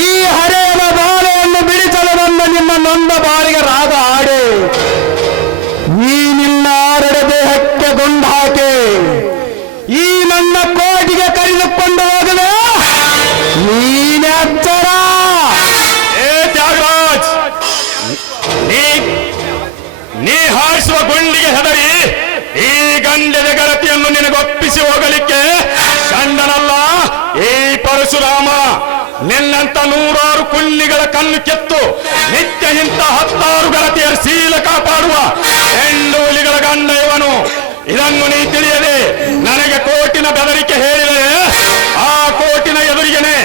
ಈ ಹರೆಯದ ಬಾಲೆಯನ್ನು ಬಿಡಿಸಲು ಬಂದ ನಿಮ್ಮ ನೊಂದ ಬಾರಿಗೆ ರಾಗ ಆಡೆ ಈ ನಿನ್ನ ಆರಡ ದೇಹಕ್ಕೆ ಗುಂಡು ಹಾಕಿ ಈ ನನ್ನ ಕೋಟಿಗೆ ಕರೆದುಕೊಂಡು ಹೋಗದೆ ನೀನೆ ಎಚ್ಚರ. ಏ ತ್ಯಾಗರಾಜ್, ನೀ ಹಾರಿಸುವ ಗುಂಡಿಗೆ ಹೆದರಿ ಈ ಗಂಡದ ಗೆಳತಿಯನ್ನು ನಿನಗೊಪ್ಪಿಸಿ ಹೋಗಲಿಕ್ಕೆ ಗಂಡನಲ್ಲ ಈ ಪರಶುರಾಮ. ನಿನ್ನಂತ ನೂರಾರು ಕುಳ್ಳಿಗಳ ಕಣ್ಣು ಕೆತ್ತು ನಿತ್ಯ ಇಂಥ 10 ಗೆಳತಿಯರ ಶೀಲ ಕಾಪಾಡುವ ಹೆಣ್ಣು ಹುಲಿಗಳ ಗಂಡ ಇವನು. ಇದನ್ನು ನೀ ತಿಳಿಯದೆ ನನಗೆ ಕೋಟಿನ ಬೆದರಿಕೆ ಹೇಳಿದರೆ ಆ ಕೋಟಿನ ಎದುರಿಗೆನೆ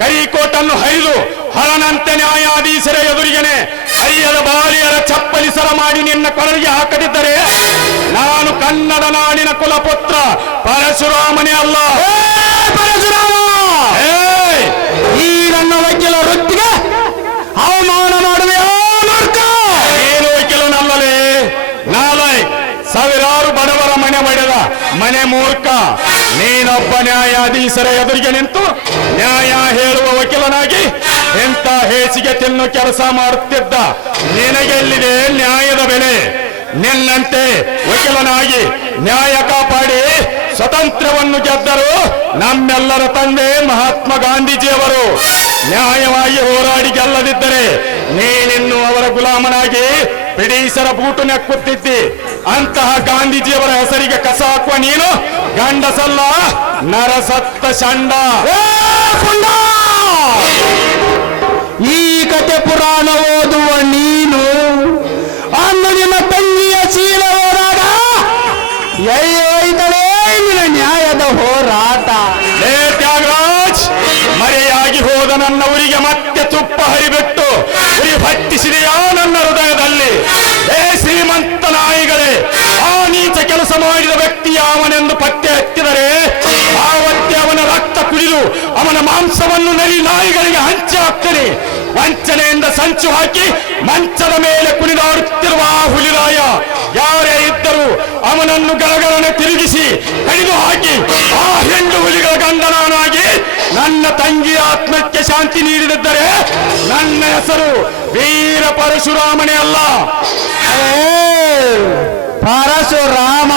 ಕೈಕೋಟನ್ನು ಹರಿದು ಹರನಂತೆ ನ್ಯಾಯಾಧೀಶರ ಎದುರಿಗೆನೆ ಹರಿಯದ ಬಾಲಿಯರ ಚಪ್ಪಲಿ ಸರ ಮಾಡಿ ನಿನ್ನ ಕೊರಳಿಗೆ ಹಾಕದಿದ್ದರೆ ನಾನು ಕನ್ನಡ ನಾಡಿನ ಕುಲಪುತ್ರ ಪರಶುರಾಮನೇ ಅಲ್ಲ. ಪರಶುರಾಮ, ಈ ನನ್ನ ವಕೀಲ ವೃತ್ತಿಗೆ ಅವಮಾನ ಮಾಡುವೆಯೋ? ಏನು ವಕೀಲನಲ್ಲಲೇ ನಾಲೈ, ಸಾವಿರಾರು ಬಡವರ ಮನೆ ಒಡೆದ ಮನೆ ಮೂರ್ಖ. ನೀನೊಬ್ಬ ನ್ಯಾಯಾಧೀಶರ ಎದುರಿಗೆ ನಿಂತು ನ್ಯಾಯ ಹೇಳುವ ವಕೀಲನಾಗಿ ಎಂತ ಹೇಸಿಗೆ ತಿನ್ನು ಕೆಲಸ ಮಾಡುತ್ತಿದ್ದ ನಿನಗೆಲ್ಲಿದೆ ನ್ಯಾಯದ ಬೆಲೆ? ನಿನ್ನಂತೆ ವಕೀಲನಾಗಿ ನ್ಯಾಯ ಕಾಪಾಡಿ ಸ್ವತಂತ್ರವನ್ನು ಗೆದ್ದರು ನಮ್ಮೆಲ್ಲರ ತಂದೆ ಮಹಾತ್ಮ ಗಾಂಧೀಜಿಯವರು. ನ್ಯಾಯವಾಗಿ ಹೋರಾಡಿ ಗೆಲ್ಲದಿದ್ದರೆ ನೀನಿನ್ನು ಅವರ ಗುಲಾಮನಾಗಿ ಬ್ರಿಟಿಷರ ಬೂಟು ನೆಕ್ಕುತ್ತಿದ್ದಿ. ಅಂತಹ ಗಾಂಧೀಜಿಯವರ ಹೆಸರಿಗೆ ಕಸ ಹಾಕುವ ನೀನು ಗಂಡಸಲ್ಲ, ನರಸತ್ತ ಷಂಡ. ಈ ಕತೆ ಪುರಾಣ ಓದುವ ನೀನು ಅಂದು ನಿನ್ನ ತಂಗಿಯ ಶೀಲ ಹೋರಾಟ ಐತಲೇ ನಿನ್ನ ನ್ಯಾಯದ ಹೋರಾಟ. ಲೇ ತ್ಯಾಗರಾಜ್, ಮರೆಯಾಗಿ ಹೋದ ನನ್ನ ಊರಿಗೆ ಮತ್ತೆ ತುಪ್ಪ ಹರಿಬಿಟ್ಟು ಉರಿ ಭಟ್ಟಿಸಿದೆಯಾ ನನ್ನ ಹೃದಯದಲ್ಲಿ? ಏ ಶ್ರೀಮಂತ ನಾಯಿಗಳೇ, ಆ ನೀಚ ಕೆಲಸ ಮಾಡಿದ ವ್ಯಕ್ತಿ ಯಾವನೆಂದು ಪತ್ತೆ ಹಚ್ಚಿದರೆ ಆವತ್ತೆ ಅವನ ರಕ್ತ ಕುಡಿದು ಅವನ ಮಾಂಸವನ್ನು ನರಿ ನಾಯಿಗಳಿಗೆ ಹಂಚಿ ಹಾಕ್ತೇನೆ. ವಂಚನೆಯಿಂದ ಸಂಚು ಹಾಕಿ ಮಂಚದ ಮೇಲೆ ಕುಣಿದಾಡುತ್ತಿರುವ ಆ ಹುಲಿರಾಯ ಯಾರೇ ಇದ್ದರೂ ಅವನನ್ನು ಗರಗರನೆ ತಿರುಗಿಸಿ ಕಡಿದು ಹಾಕಿ ಆ ಹೆಣ್ಣು ಹುಲಿಗಳ ಗಂಡನಾಗಿ ನನ್ನ ತಂಗಿಯ ಆತ್ಮಕ್ಕೆ ಶಾಂತಿ ನೀಡಿದಿದ್ದರೆ ನನ್ನ ಹೆಸರು ವೀರ ಪರಶುರಾಮನೇ ಅಲ್ಲ. ಪರಶುರಾಮ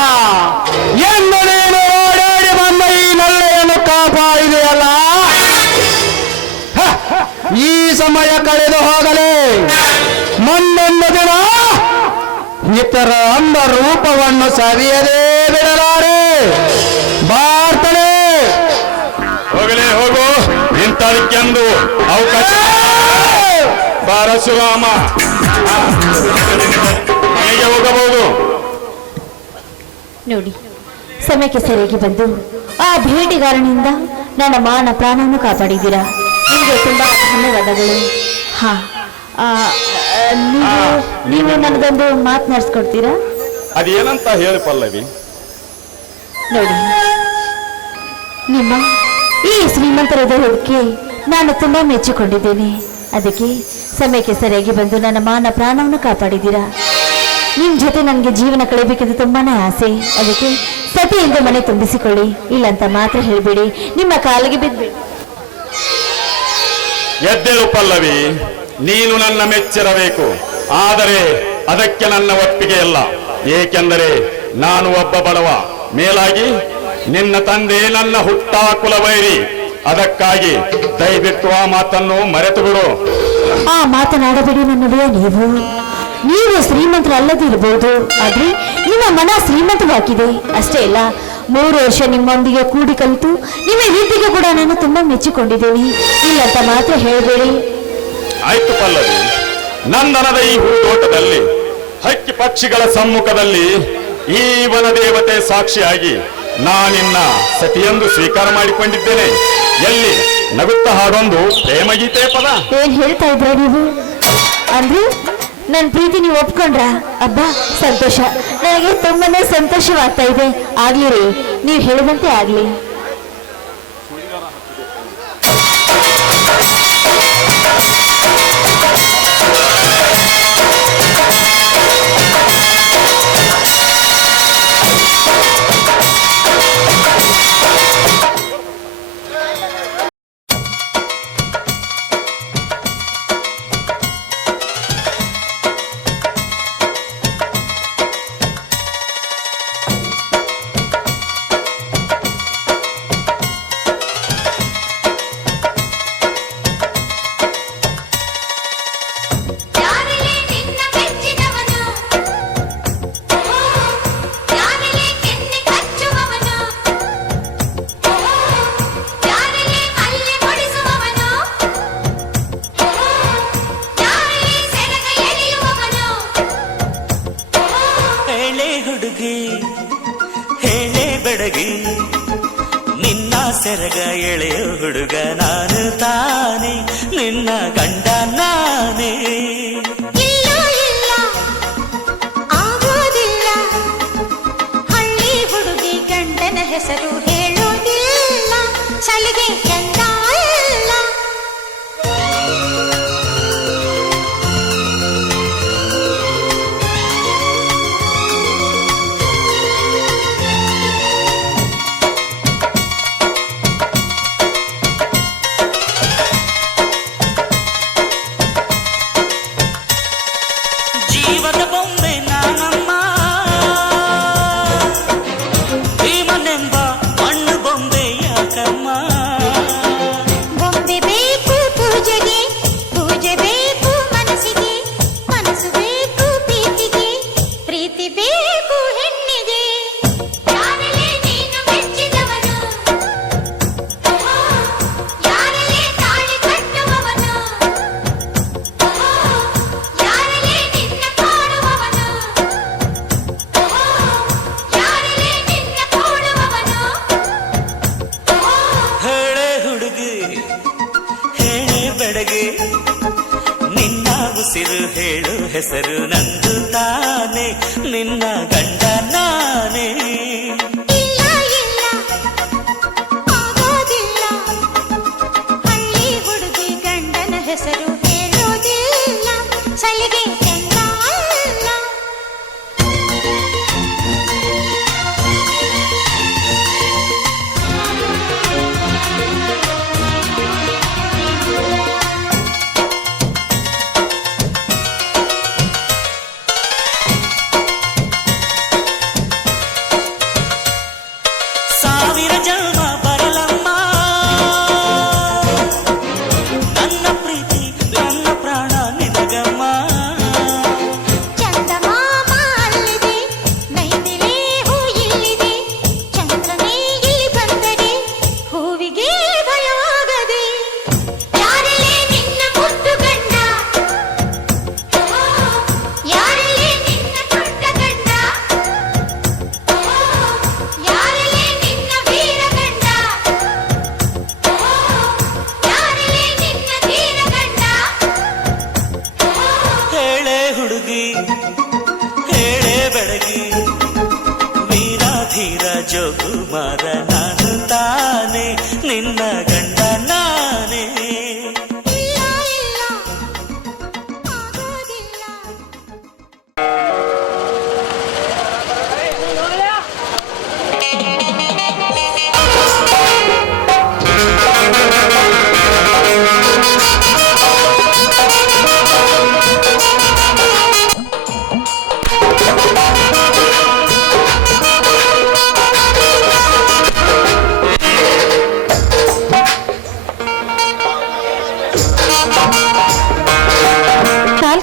ಎಂದು ನೀನು ಓಡಾಡಿ ಬಂದ ಈ ನಲ್ಲೆಯನ್ನು ಕಾಪಾಡಿದೆಯಲ್ಲ, ಈ ಸಮಯ ಕಳೆದು ಹೋಗಲೇ ಮುಂದೊಂದು ದಿನ ಇತರ ಅಂಬ ರೂಪವನ್ನು ಸವಿಯದೇ ಬಿಡಲಾರೆ. ಬಾರ್ತಲೇ ಹೋಗಲೇ ಹೋಗು, ಇಂಥದಕ್ಕೆಂದು ಅವಕಾಶ. ಪರಶುರಾಮ ಮನೆಗೆ ಹೋಗಬಹುದು. ನೋಡಿ, ಸಮಯಕ್ಕೆ ಸರಿಯಾಗಿ ಬಂದು ಆ ಭೇಟಿಗಾರನಿಂದ ನನ್ನ ಮಾನ ಪ್ರಾಣವನ್ನು ಕಾಪಾಡಿದ್ದೀರಾ. ನಿಮಗೆ ತುಂಬಾ ಧನ್ಯವಾದಗಳು. ಹಾ, ನೀವು ನನಗೊಂದು ಮಾತನಾಡಿಸ್ಕೊಡ್ತೀರಾ? ಅದೇನಂತ ಹೇಳಿ ಪಲ್ಲವಿ. ನೋಡಿ, ನಿಮ್ಮ ಈ ಶ್ರೀಮಂತರ ಹೃದಯಕ್ಕೆ ನಾನು ತುಂಬಾ ಮೆಚ್ಚಿಕೊಂಡಿದ್ದೇನೆ. ಅದಕ್ಕೆ ಸಮಯಕ್ಕೆ ಸರಿಯಾಗಿ ಬಂದು ನನ್ನ ಮಾನ ಪ್ರಾಣವನ್ನು ಕಾಪಾಡಿದ್ದೀರಾ. ನಿಮ್ಮ ಜೊತೆ ನನಗೆ ಜೀವನ ಕಳೆಯಬೇಕೆಂದು ತುಂಬಾನೇ ಆಸೆ. ಅದಕ್ಕೆ ಸತಿಯಿಂದ ಮನೆ ತುಂಬಿಸಿಕೊಳ್ಳಿ, ಇಲ್ಲಂತ ಮಾತ್ರ ಹೇಳ್ಬೇಡಿ. ನಿಮ್ಮ ಕಾಲಿಗೆ ಬಿದ್ಬೇಡಿ. ಎದ್ದೇಳು ಪಲ್ಲವಿ, ನೀನು ನನ್ನ ಮೆಚ್ಚಿರಬೇಕು. ಆದರೆ ಅದಕ್ಕೆ ನನ್ನ ಒಪ್ಪಿಗೆ ಇಲ್ಲ. ಏಕೆಂದರೆ ನಾನು ಒಬ್ಬ ಬಡವ, ಮೇಲಾಗಿ ನಿನ್ನ ತಂದೆ ನನ್ನ ಹುಟ್ಟ ಕುಲವೈರಿ. ಅದಕ್ಕಾಗಿ ದಯವಿಟ್ಟು ಆ ಮಾತನ್ನು ಮರೆತು ಬಿಡು. ಆ ಮಾತನಾಡಬೇಡಿ ನನ್ನುடைய ನೀವು ಶ್ರೀಮಂತರಲ್ಲದಿರಬಹುದು, ಆದ್ರೆ ನಿಮ್ಮ ಮನ ಶ್ರೀಮಂತವಾಗಿದೆ ಅಷ್ಟೇ ಅಲ್ಲ. 3 ವರ್ಷ ನಿಮ್ಮೊಂದಿಗೆ ಕೂಡಿ ಕಲಿತು ನಿಮ್ಮ ರೀತಿಗೆ ಕೂಡ ನಾನು ತುಂಬಾ ಮೆಚ್ಚಿಕೊಂಡಿದ್ದೇನೆ. ಇಲ್ಲಂತ ಮಾತ್ರ ಹೇಳಬೇಡಿ. ಆಯ್ತು ಪಲ್ಲವಿ, ನಂದನದ ಈ ಹೂತೋಟದಲ್ಲಿ ಹಕ್ಕಿ ಪಕ್ಷಿಗಳ ಸಮ್ಮುಖದಲ್ಲಿ ಈ ವನದೇವತೆ ಸಾಕ್ಷಿಯಾಗಿ ನಾನಿನ್ನ ಸತಿಯೆಂದು ಸ್ವೀಕಾರ ಮಾಡಿಕೊಂಡಿದ್ದೇನೆ. ಎಲ್ಲಿ ನಗುತ್ತಾ ಹಾಡೊಂದು ಪ್ರೇಮಗೀತೆ ಪದ. ಏನ್ ಹೇಳ್ತಾ ಇದ್ರ ನೀವು? ಅಂದ್ರೆ ನನ್ನ ಪ್ರೀತಿ ನೀವು ಒಪ್ಕೊಂಡ್ರ? ಅಬ್ಬಾ ಸಂತೋಷ, ನನಗೆ ತುಂಬಾನೇ ಸಂತೋಷವಾಗ್ತಾ ಇದೆ. ಆಗ್ಲಿ ರೀ, ನೀವು ಹೇಳಿದಂತೆ ಆಗ್ಲಿ. ನಿನ್ನ ಸೆರಗ ಎಳೆಯ ಹುಡುಗ ನಾನು ತಾನೆ, ನಿನ್ನ ಗಂಡ ನಾನೇ. ಇಲ್ಲ ಇಲ್ಲ ಆಗೋದಿಲ್ಲ, ಹಳ್ಳಿ ಹುಡುಗಿ ಗಂಡನ ಹೆಸರು ಹೇಳೋದಿಲ್ಲ, ಸಲಿಗೆ ಚಂದ ಇಲ್ಲ. ಜೀವದ ಬೊಂಬೆ ನಾನಮ್ಮ, ಭೀಮನೆಂಬ ಮಣ್ಣು ಬೊಂಬೆ ಯಾಕಮ್ಮ. ಬೊಂಬೆ ಬೇಕು ಪೂಜೆಗೆ, ಪೂಜೆ ಬೇಕು ಮನಸ್ಸಿಗೆ, ಮನಸ್ಸು ಬೇಕು ಪ್ರೀತಿಗೆ, ಪ್ರೀತಿ ಬೇಕು ಹೆಣ್ಣಿಗೆ. ಯಾರಲೇ ನೀನು ಮೆಚ್ಚಿದವನು, ಯಾರಲೇ ತಾಳಿ ಕಟ್ಟುವವನು, ಯಾರಲೇ ನಿನ್ನ ಕಾಡುವವನು, ಯಾರಲೇ ನಿನ್ನ ಕೂಡುವವನು. ಹೇಳೆ ಹುಡುಗಿ ಹೇಳೆ ಬೆಡಗಿ, ನಿನ್ನ ಉಸಿರು ಹೇಳು ಹೆಸರು ನಂದು ತಾನೆ, ನಿನ್ನ ಗಂಡ ನಾನೇ. ಇಲ್ಲ ಇಲ್ಲ ಆಗೋದಿಲ್ಲ, ಹಳ್ಳಿ ಹುಡುಗಿ ಗಂಡನ ಹೆಸರು ಹೇಳೋದಿಲ್ಲ, ಸಲಿಗೆ ಚಂದ ಇಲ್ಲ. ಸಾವಿರ ಜನ್ಮ ಬರಲಮ್ಮ, ನನ್ನ ಪ್ರೀತಿ ನನ್ನ ಪ್ರಾಣ ನಿನಗಮ್ಮ. ಚಂದಮಾಮ ಅಲ್ಲಿದೆ, ನೈದಿಲೆ ಹೂ ಇಲ್ಲಿದೆ, ಚಂದ್ರನೇ ಇಲ್ಲಿ ಬಂದರೆ ಹೂವಿಗೆ ಭಯವಾಗದೆ. ಯಾರಲೇ ನಿನ್ನ ಮುದ್ದು ಗಂಡ, ಯಾರಲೇ ನಿನ್ನ ಪುಟ್ಟ ಗಂಡ, ಯಾರಲೇ ನಿನ್ನ ವೀರ ಗಂಡ, ಯಾರಲೇ ನಿನ್ನ ಧೀರ ಗಂಡ. ಹೇಳೆ ಹುಡುಗಿ ಹೇಳೆ ಬೆಡಗಿ, ವೀರಾಧೀರ ಜೋಗುಮಾರ ನಾನು ತಾನೆ, ನಿನ್ನ ಗಂಡ ನಾನೇ. ಇಲ್ಲ ಇಲ್ಲ ಆಗೋದಿಲ್ಲ.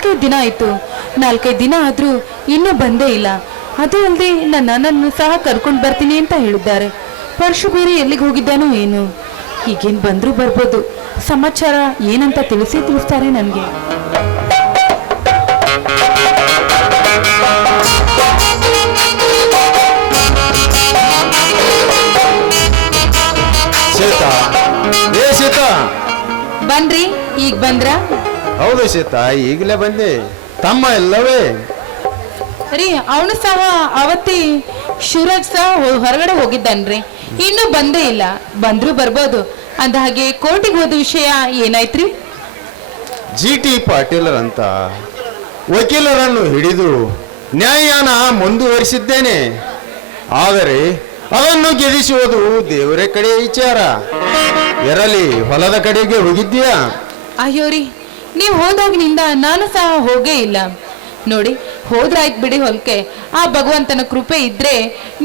4-5 ದಿನ ಆಯ್ತು. 4-5 ದಿನ ಆದ್ರೂ ಇನ್ನೂ ಬಂದೇ ಇಲ್ಲ. ಅದು ಅಲ್ಲದೆ ನನ್ನನ್ನು ಸಹ ಕರ್ಕೊಂಡು ಬರ್ತೀನಿ ಅಂತ ಹೇಳಿದ್ದಾರೆ. ಪರಶು ಬೇರೆ ಎಲ್ಲಿಗೆ ಹೋಗಿದ್ದಾನೋ ಏನು. ಈಗೇನು ಬಂದರೂ ಬರ್ಬೋದು. ಸಮಾಚಾರ ಏನಂತ ತಿಳಿಸ್ತಾರೆ ನನಗೆ. ಸೀತಾ, ಏ ಸೀತಾ, ಬನ್ರಿ, ಈಗ ಬಂದ್ರ? ಹೌದು ಸೀತಾ, ಈಗಲೇ ಬಂದೆ. ತಮ್ಮ ಎಲ್ಲವೇ? ರೀ, ಅವನು ಸಹ ಅವತ್ತಿ ಶಿವರಾಜ್ ಸಹ ಹೊರಗಡೆ ಹೋಗಿದ್ದಾನ್ರಿ. ಇನ್ನೂ ಬಂದೇ ಇಲ್ಲ. ಬಂದ್ರೂ ಬರ್ಬೋದು. ಅಂದ ಹಾಗೆ ಕೋರ್ಟಿಗೆ ಹೋದ ವಿಷಯ ಏನಾಯ್ತ್ರಿ? GT ಪಾಟೀಲರಂತ ವಕೀಲರನ್ನು ಹಿಡಿದು ನ್ಯಾಯನ ಮುಂದುವರಿಸಿದ್ದೇನೆ. ಆದರೆ ಅದನ್ನು ಗೆಲ್ಲಿಸುವುದು ದೇವರ ಕಡೆ ವಿಚಾರ. ಎರಲಿ ಹೊಲದ ಕಡೆಗೆ ಹೋಗಿದ್ದೀಯಾ? ಅಯ್ಯೋ ರೀ, ನೀವು ಹೋದಾಗಿನಿಂದ ನಾನು ಸಹ ಹೋಗೇ ಇಲ್ಲ ನೋಡಿ. ಹೋದ್ರಾಯ್ತು ಬಿಡಿ ಹೊಲಕ್ಕೆ. ಆ ಭಗವಂತನ ಕೃಪೆ ಇದ್ರೆ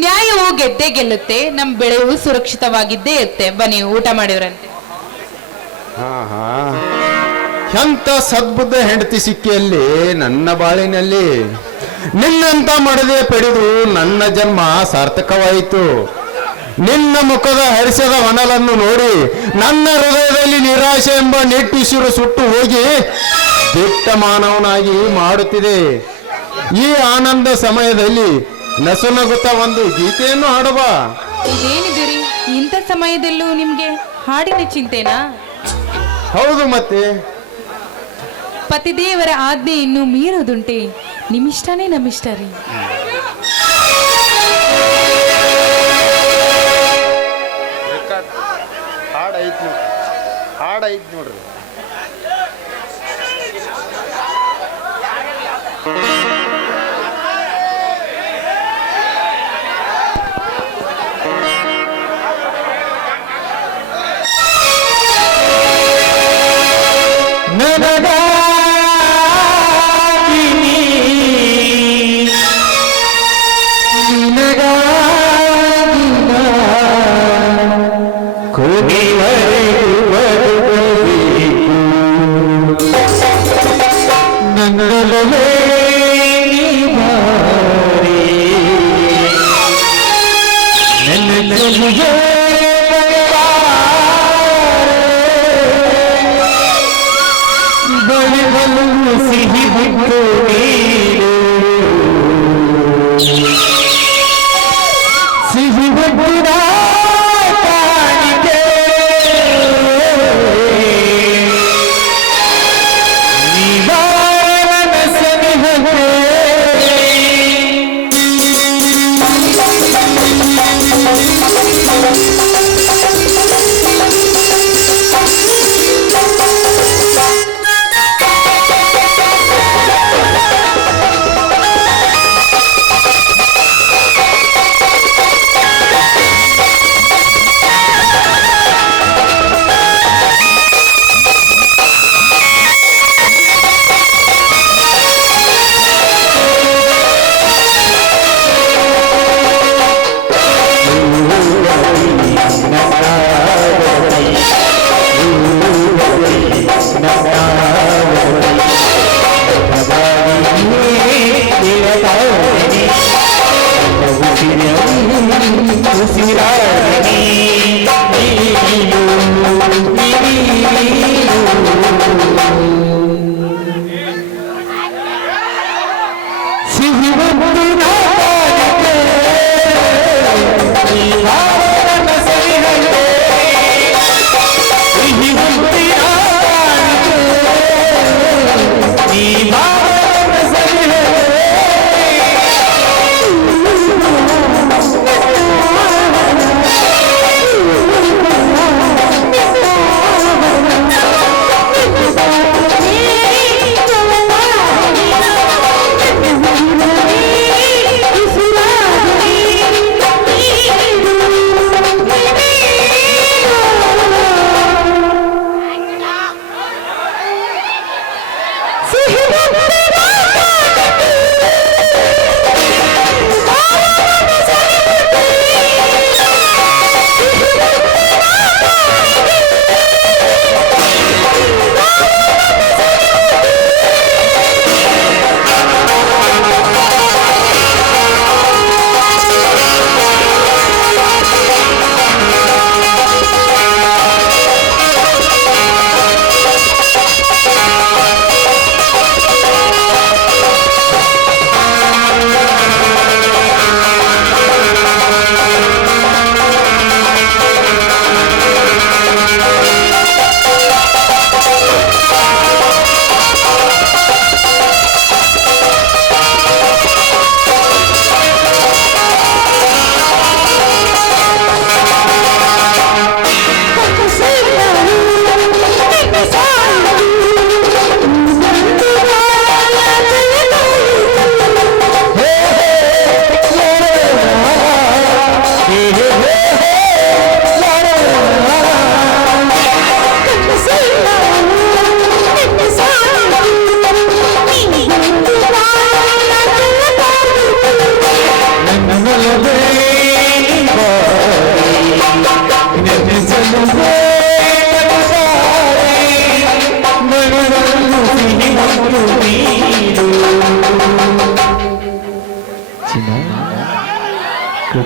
ನ್ಯಾಯವು ಗೆದ್ದೇ ಗೆಲ್ಲುತ್ತೆ. ನಮ್ಮ ಬೆಳೆಯು ಸುರಕ್ಷಿತವಾಗಿದ್ದೇ ಇರುತ್ತೆ. ಬನ್ನಿ, ಊಟ ಮಾಡಿವ್ರಂತೆ. ಹಾ, ಎಂತ ಸದ್ಬುದ್ಧ ಹೆಂಡತಿ ಸಿಕ್ಕಿಯಲ್ಲಿ ನನ್ನ ಬಾಳಿನಲ್ಲಿ. ನಿನ್ನಂತ ಮಾಡದೆ ಪಡೆದು ನನ್ನ ಜನ್ಮ ಸಾರ್ಥಕವಾಯಿತು. ನಿನ್ನ ಮುಖದ ಹರಿಸದ ಹೊನಲನ್ನು ನೋಡಿ ನನ್ನ ಹೃದಯದಲ್ಲಿ ನಿರಾಶೆ ಎಂಬ ನೆಟ್ಟಿಸಿರು ಸುಟ್ಟು ಹೋಗಿ ದಿಟ್ಟ ಮಾನವನಾಗಿ ಮಾಡುತ್ತಿದೆ. ಈ ಆನಂದ ಸಮಯದಲ್ಲಿ ನಸುನಗುತ್ತಾ ಒಂದು ಗೀತೆಯನ್ನು ಹಾಡುವ. ಇದೇನಿದಿರಿ, ಇಂಥ ಸಮಯದಲ್ಲೂ ನಿಮ್ಗೆ ಹಾಡಿನ ಚಿಂತೆನಾ? ಹೌದು ಮತ್ತೆ. ಪತಿದೇವರ ಆಜ್ಞೆಯನ್ನು ಮೀರೋದುಂಟೆ? ನಿಮ್ಮಿಷ್ಟನೇ ನಮ್ಮಿಷ್ಟ ರೀ. ಹಾಡೈತ್ ನೋಡ್ರಿ.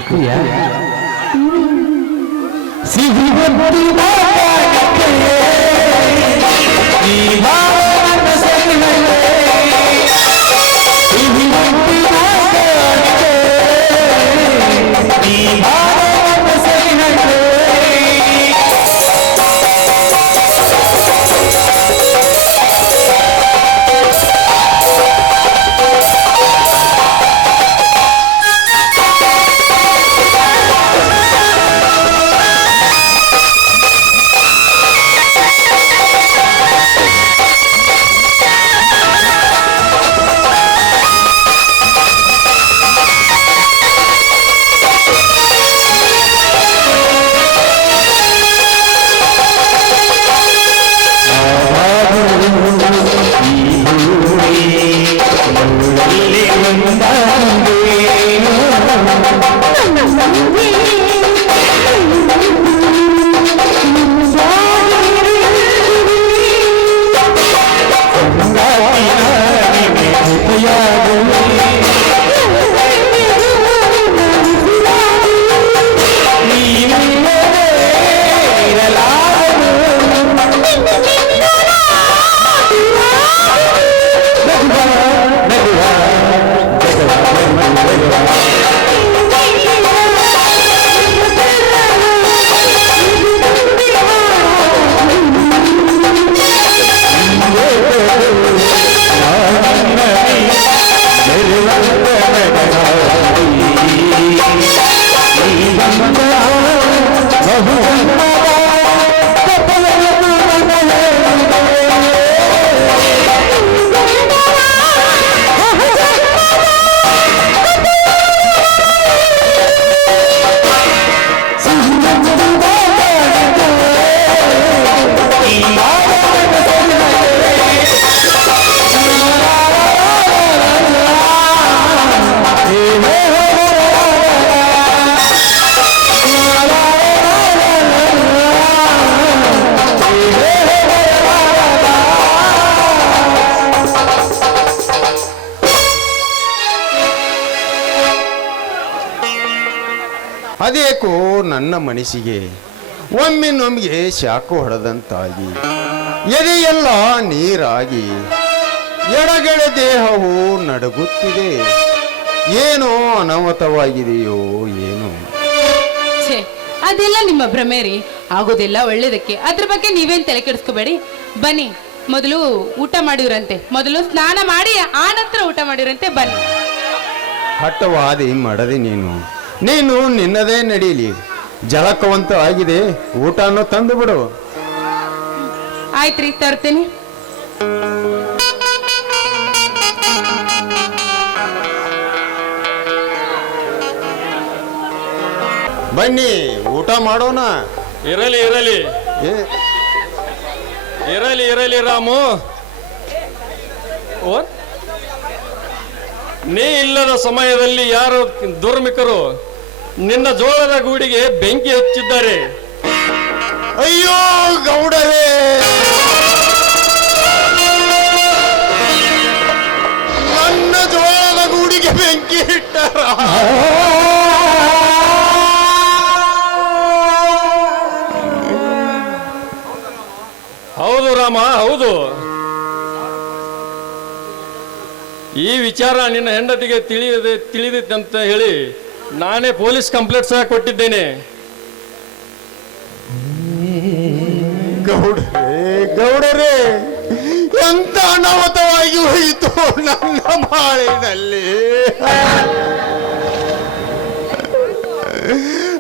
ಒಪ್ಪಿಯ ಸಿಹಿ ಬಂದು ಮಾತಾಡಕ್ಕೆ ಈ ಭಾವನ ಸೆಗಣಕ್ಕೆ ಸಿಹಿ ಬಂದು ಮಾತಾಡಕ್ಕೆ ಈ ಭಾವನ ಸೆಗಣಕ್ಕೆ ಅದೇಕೋ ನನ್ನ ಮನಸ್ಸಿಗೆ ಒಮ್ಮಿನೊಮ್ಮಿಗೆ ಶಾಕು ಹೊಡೆದಂತಾಗಿ ಎದೆಯೆಲ್ಲ ನೀರಾಗಿ ಎಡಗಡೆ ದೇಹವು ನಡುಗುತ್ತಿದೆ. ಏನೋ ಅನಾಹುತವಾಗಿದೆಯೋ ಏನೋ. ಛೇ, ಅದೆಲ್ಲ ನಿಮ್ಮ ಭ್ರಮೆ ರೀ. ಆಗೋದೆಲ್ಲ ಒಳ್ಳೇದಕ್ಕೆ. ಅದ್ರ ಬಗ್ಗೆ ನೀವೇನ್ ತಲೆ ಕೆಡಿಸ್ಕೋಬೇಡಿ. ಬನ್ನಿ, ಮೊದಲು ಊಟ ಮಾಡಿವ್ರಂತೆ. ಮೊದಲು ಸ್ನಾನ ಮಾಡಿ ಆನಂತರ ಊಟ ಮಾಡಿವ್ರಂತೆ. ಬನ್ನಿ. ಹಠವಾದಿ ಮಾಡದೆ ನೀನು ನಿನ್ನದೇ ನಡೀಲಿ. ಜಳಕವಂತೂ ಆಗಿದೆ, ಊಟನೂ ತಂದು ಬಿಡು. ಆಯ್ತ್ರಿ, ತರ್ತೇನೆ. ಬನ್ನಿ, ಊಟ ಮಾಡೋಣ. ಇರಲಿ ಇರಲಿ ಏ ಇರಲಿ ಇರಲಿ ರಾಮು. ಓ, ನೀ ಇಲ್ಲದ ಸಮಯದಲ್ಲಿ ಯಾರು ದುರ್ಮಿಕರು ನಿನ್ನ ಜೋಳದ ಗೂಡಿಗೆ ಬೆಂಕಿ ಹಚ್ಚಿದ್ದಾರೆ. ಅಯ್ಯೋ ಗೌಡರೇ, ನನ್ನ ಜೋಳದ ಗೂಡಿಗೆ ಬೆಂಕಿ ಇಟ್ಟಾರ. ಹೌದು ರಾಮ, ಹೌದು. ಈ ವಿಚಾರ ನಿನ್ನ ಹೆಂಡತಿಗೆ ತಿಳಿದಿತ್ತಂತ ಹೇಳಿ ನಾನೇ ಪೊಲೀಸ್ ಕಂಪ್ಲೇಂಟ್ ಸಹ ಕೊಟ್ಟಿದ್ದೇನೆ. ಗೌಡರೇ, ಎಂತ ಅನಾಹುತವಾಗಿ ಹೋಯಿತು ನನ್ನ ಬಾಳಿನಲ್ಲಿ.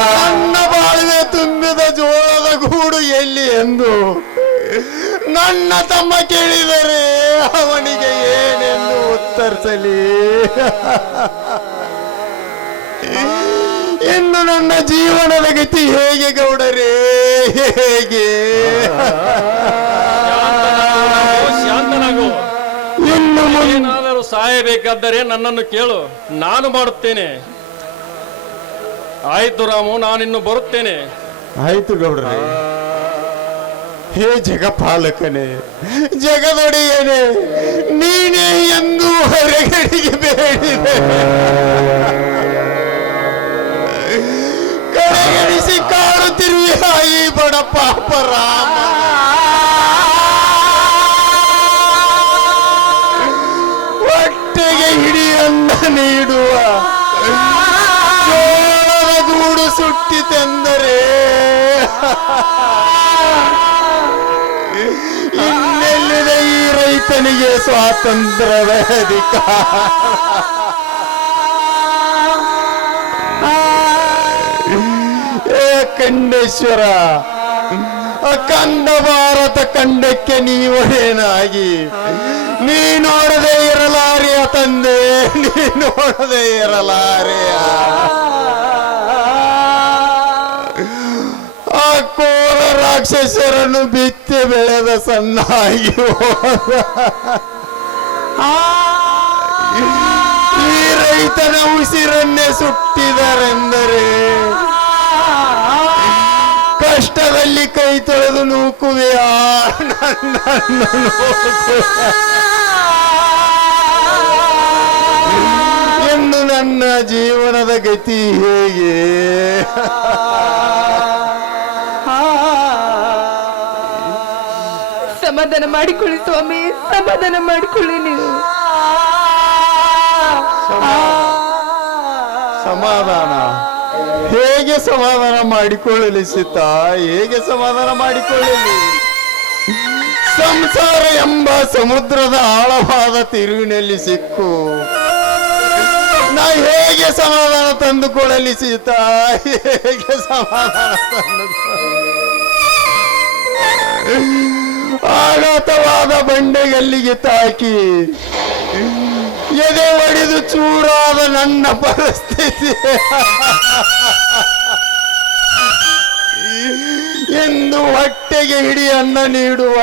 ನನ್ನ ಬಾಳಿಗೆ ತುಂಬಿದ ಜೋಳದ ಗೂಡು ಎಲ್ಲಿ ಎಂದು ನನ್ನ ತಮ್ಮ ಕೇಳಿದರೆ ಅವನಿಗೆ ಏನೆಂದು ಉತ್ತರಿಸಲಿ? ಇನ್ನು ನನ್ನ ಜೀವನದ ಗತಿ ಹೇಗೆ ಗೌಡರೇ, ಹೇಗೆ? ಶಾಂತನಾಗು. ಇನ್ನು ಏನಾದರೂ ಸಾಯಬೇಕಾದರೆ ನನ್ನನ್ನು ಕೇಳು, ನಾನು ಮಾಡುತ್ತೇನೆ. ಆಯ್ತು ರಾಮು, ನಾನಿನ್ನು ಬರುತ್ತೇನೆ. ಆಯ್ತು ಗೌಡ್ರೆ. ಹೇ ಜಗಪಾಲಕನೇ, ಜಗದೊಡೆಯನೇ, ನೀನೇ ಎಂದು ಹೊರಗಡೆಗೆ ಬೇಡಿದೆ. ಬಡ ಪಾಪ ರಾಮ ಹೊಟ್ಟೆಗೆ ಹಿಡಿಯನ್ನ ನೀಡುವ ಜೋಳದ ಗೂಡು ಸುಟ್ಟಿತೆಂದರೆ ಇನ್ನೆಲ್ಲಿದೆ ಈ ರೈತನಿಗೆ ಸ್ವಾತಂತ್ರ್ಯದ ಅಧಿಕಾರ? ಏ ಖಂಡೇಶ್ವರ, ಅಖಂಡ ಭಾರತ ಖಂಡಕ್ಕೆ ನೀವನೇನಾಗಿ ನೀ ನೋಡದೆ ಇರಲಾರೆಯ ತಂದೆ, ನೀ ನೋಡದೆ ಇರಲಾರೆಯ. ಆ ಕೋರ ರಾಕ್ಷಸರನ್ನು ಬಿತ್ತಿ ಬೆಳೆದ ಸಣ್ಣಾಗಿ ಹೋದ ಈ ರೈತನ ಉಸಿರನ್ನೇ ಸುಟ್ಟಿದರೆಂದರೆ ಕಷ್ಟದಲ್ಲಿ ಕೈ ತೊಳೆದು ನೂಕುವೆಯಾ ನನ್ನನ್ನು ನೂಕುವೆಯಾ ಎಂದು ನನ್ನ ಜೀವನದ ಗತಿ ಹೇಗೆ? ಸಮಾಧಾನ ಮಾಡಿಕೊಳ್ಳಿ ಸ್ವಾಮಿ, ಸಮಾಧಾನ ಮಾಡಿಕೊಳ್ಳಿ ನೀವು. ಸಮಾಧಾನ ಹೇಗೆ ಸಮಾಧಾನ ಮಾಡಿಕೊಳ್ಳಲಿ ಸೀತಾ? ಹೇಗೆ ಸಮಾಧಾನ ಮಾಡಿಕೊಳ್ಳಲಿ? ಸಂಸಾರ ಎಂಬ ಸಮುದ್ರದ ಆಳವಾದ ತಿರುವಿನಲ್ಲಿ ಸಿಕ್ಕು ನಾ ಹೇಗೆ ಸಮಾಧಾನ ತಂದುಕೊಳ್ಳಲಿ ಸೀತಾ? ಹೇಗೆ ಸಮಾಧಾನ ತಂದುಕೊಳ್ಳಲಿ? ಆಘಾತವಾದ ಬಂಡೆಗಲ್ಲಿಗೆ ತಾಕಿ ಎದೆ ಒಡೆದು ಚೂರಾದ ನನ್ನ ಪರಿಸ್ಥಿತಿ ಎಂದು ಹೊಟ್ಟೆಗೆ ಹಿಡಿ ಅನ್ನ ನೀಡುವ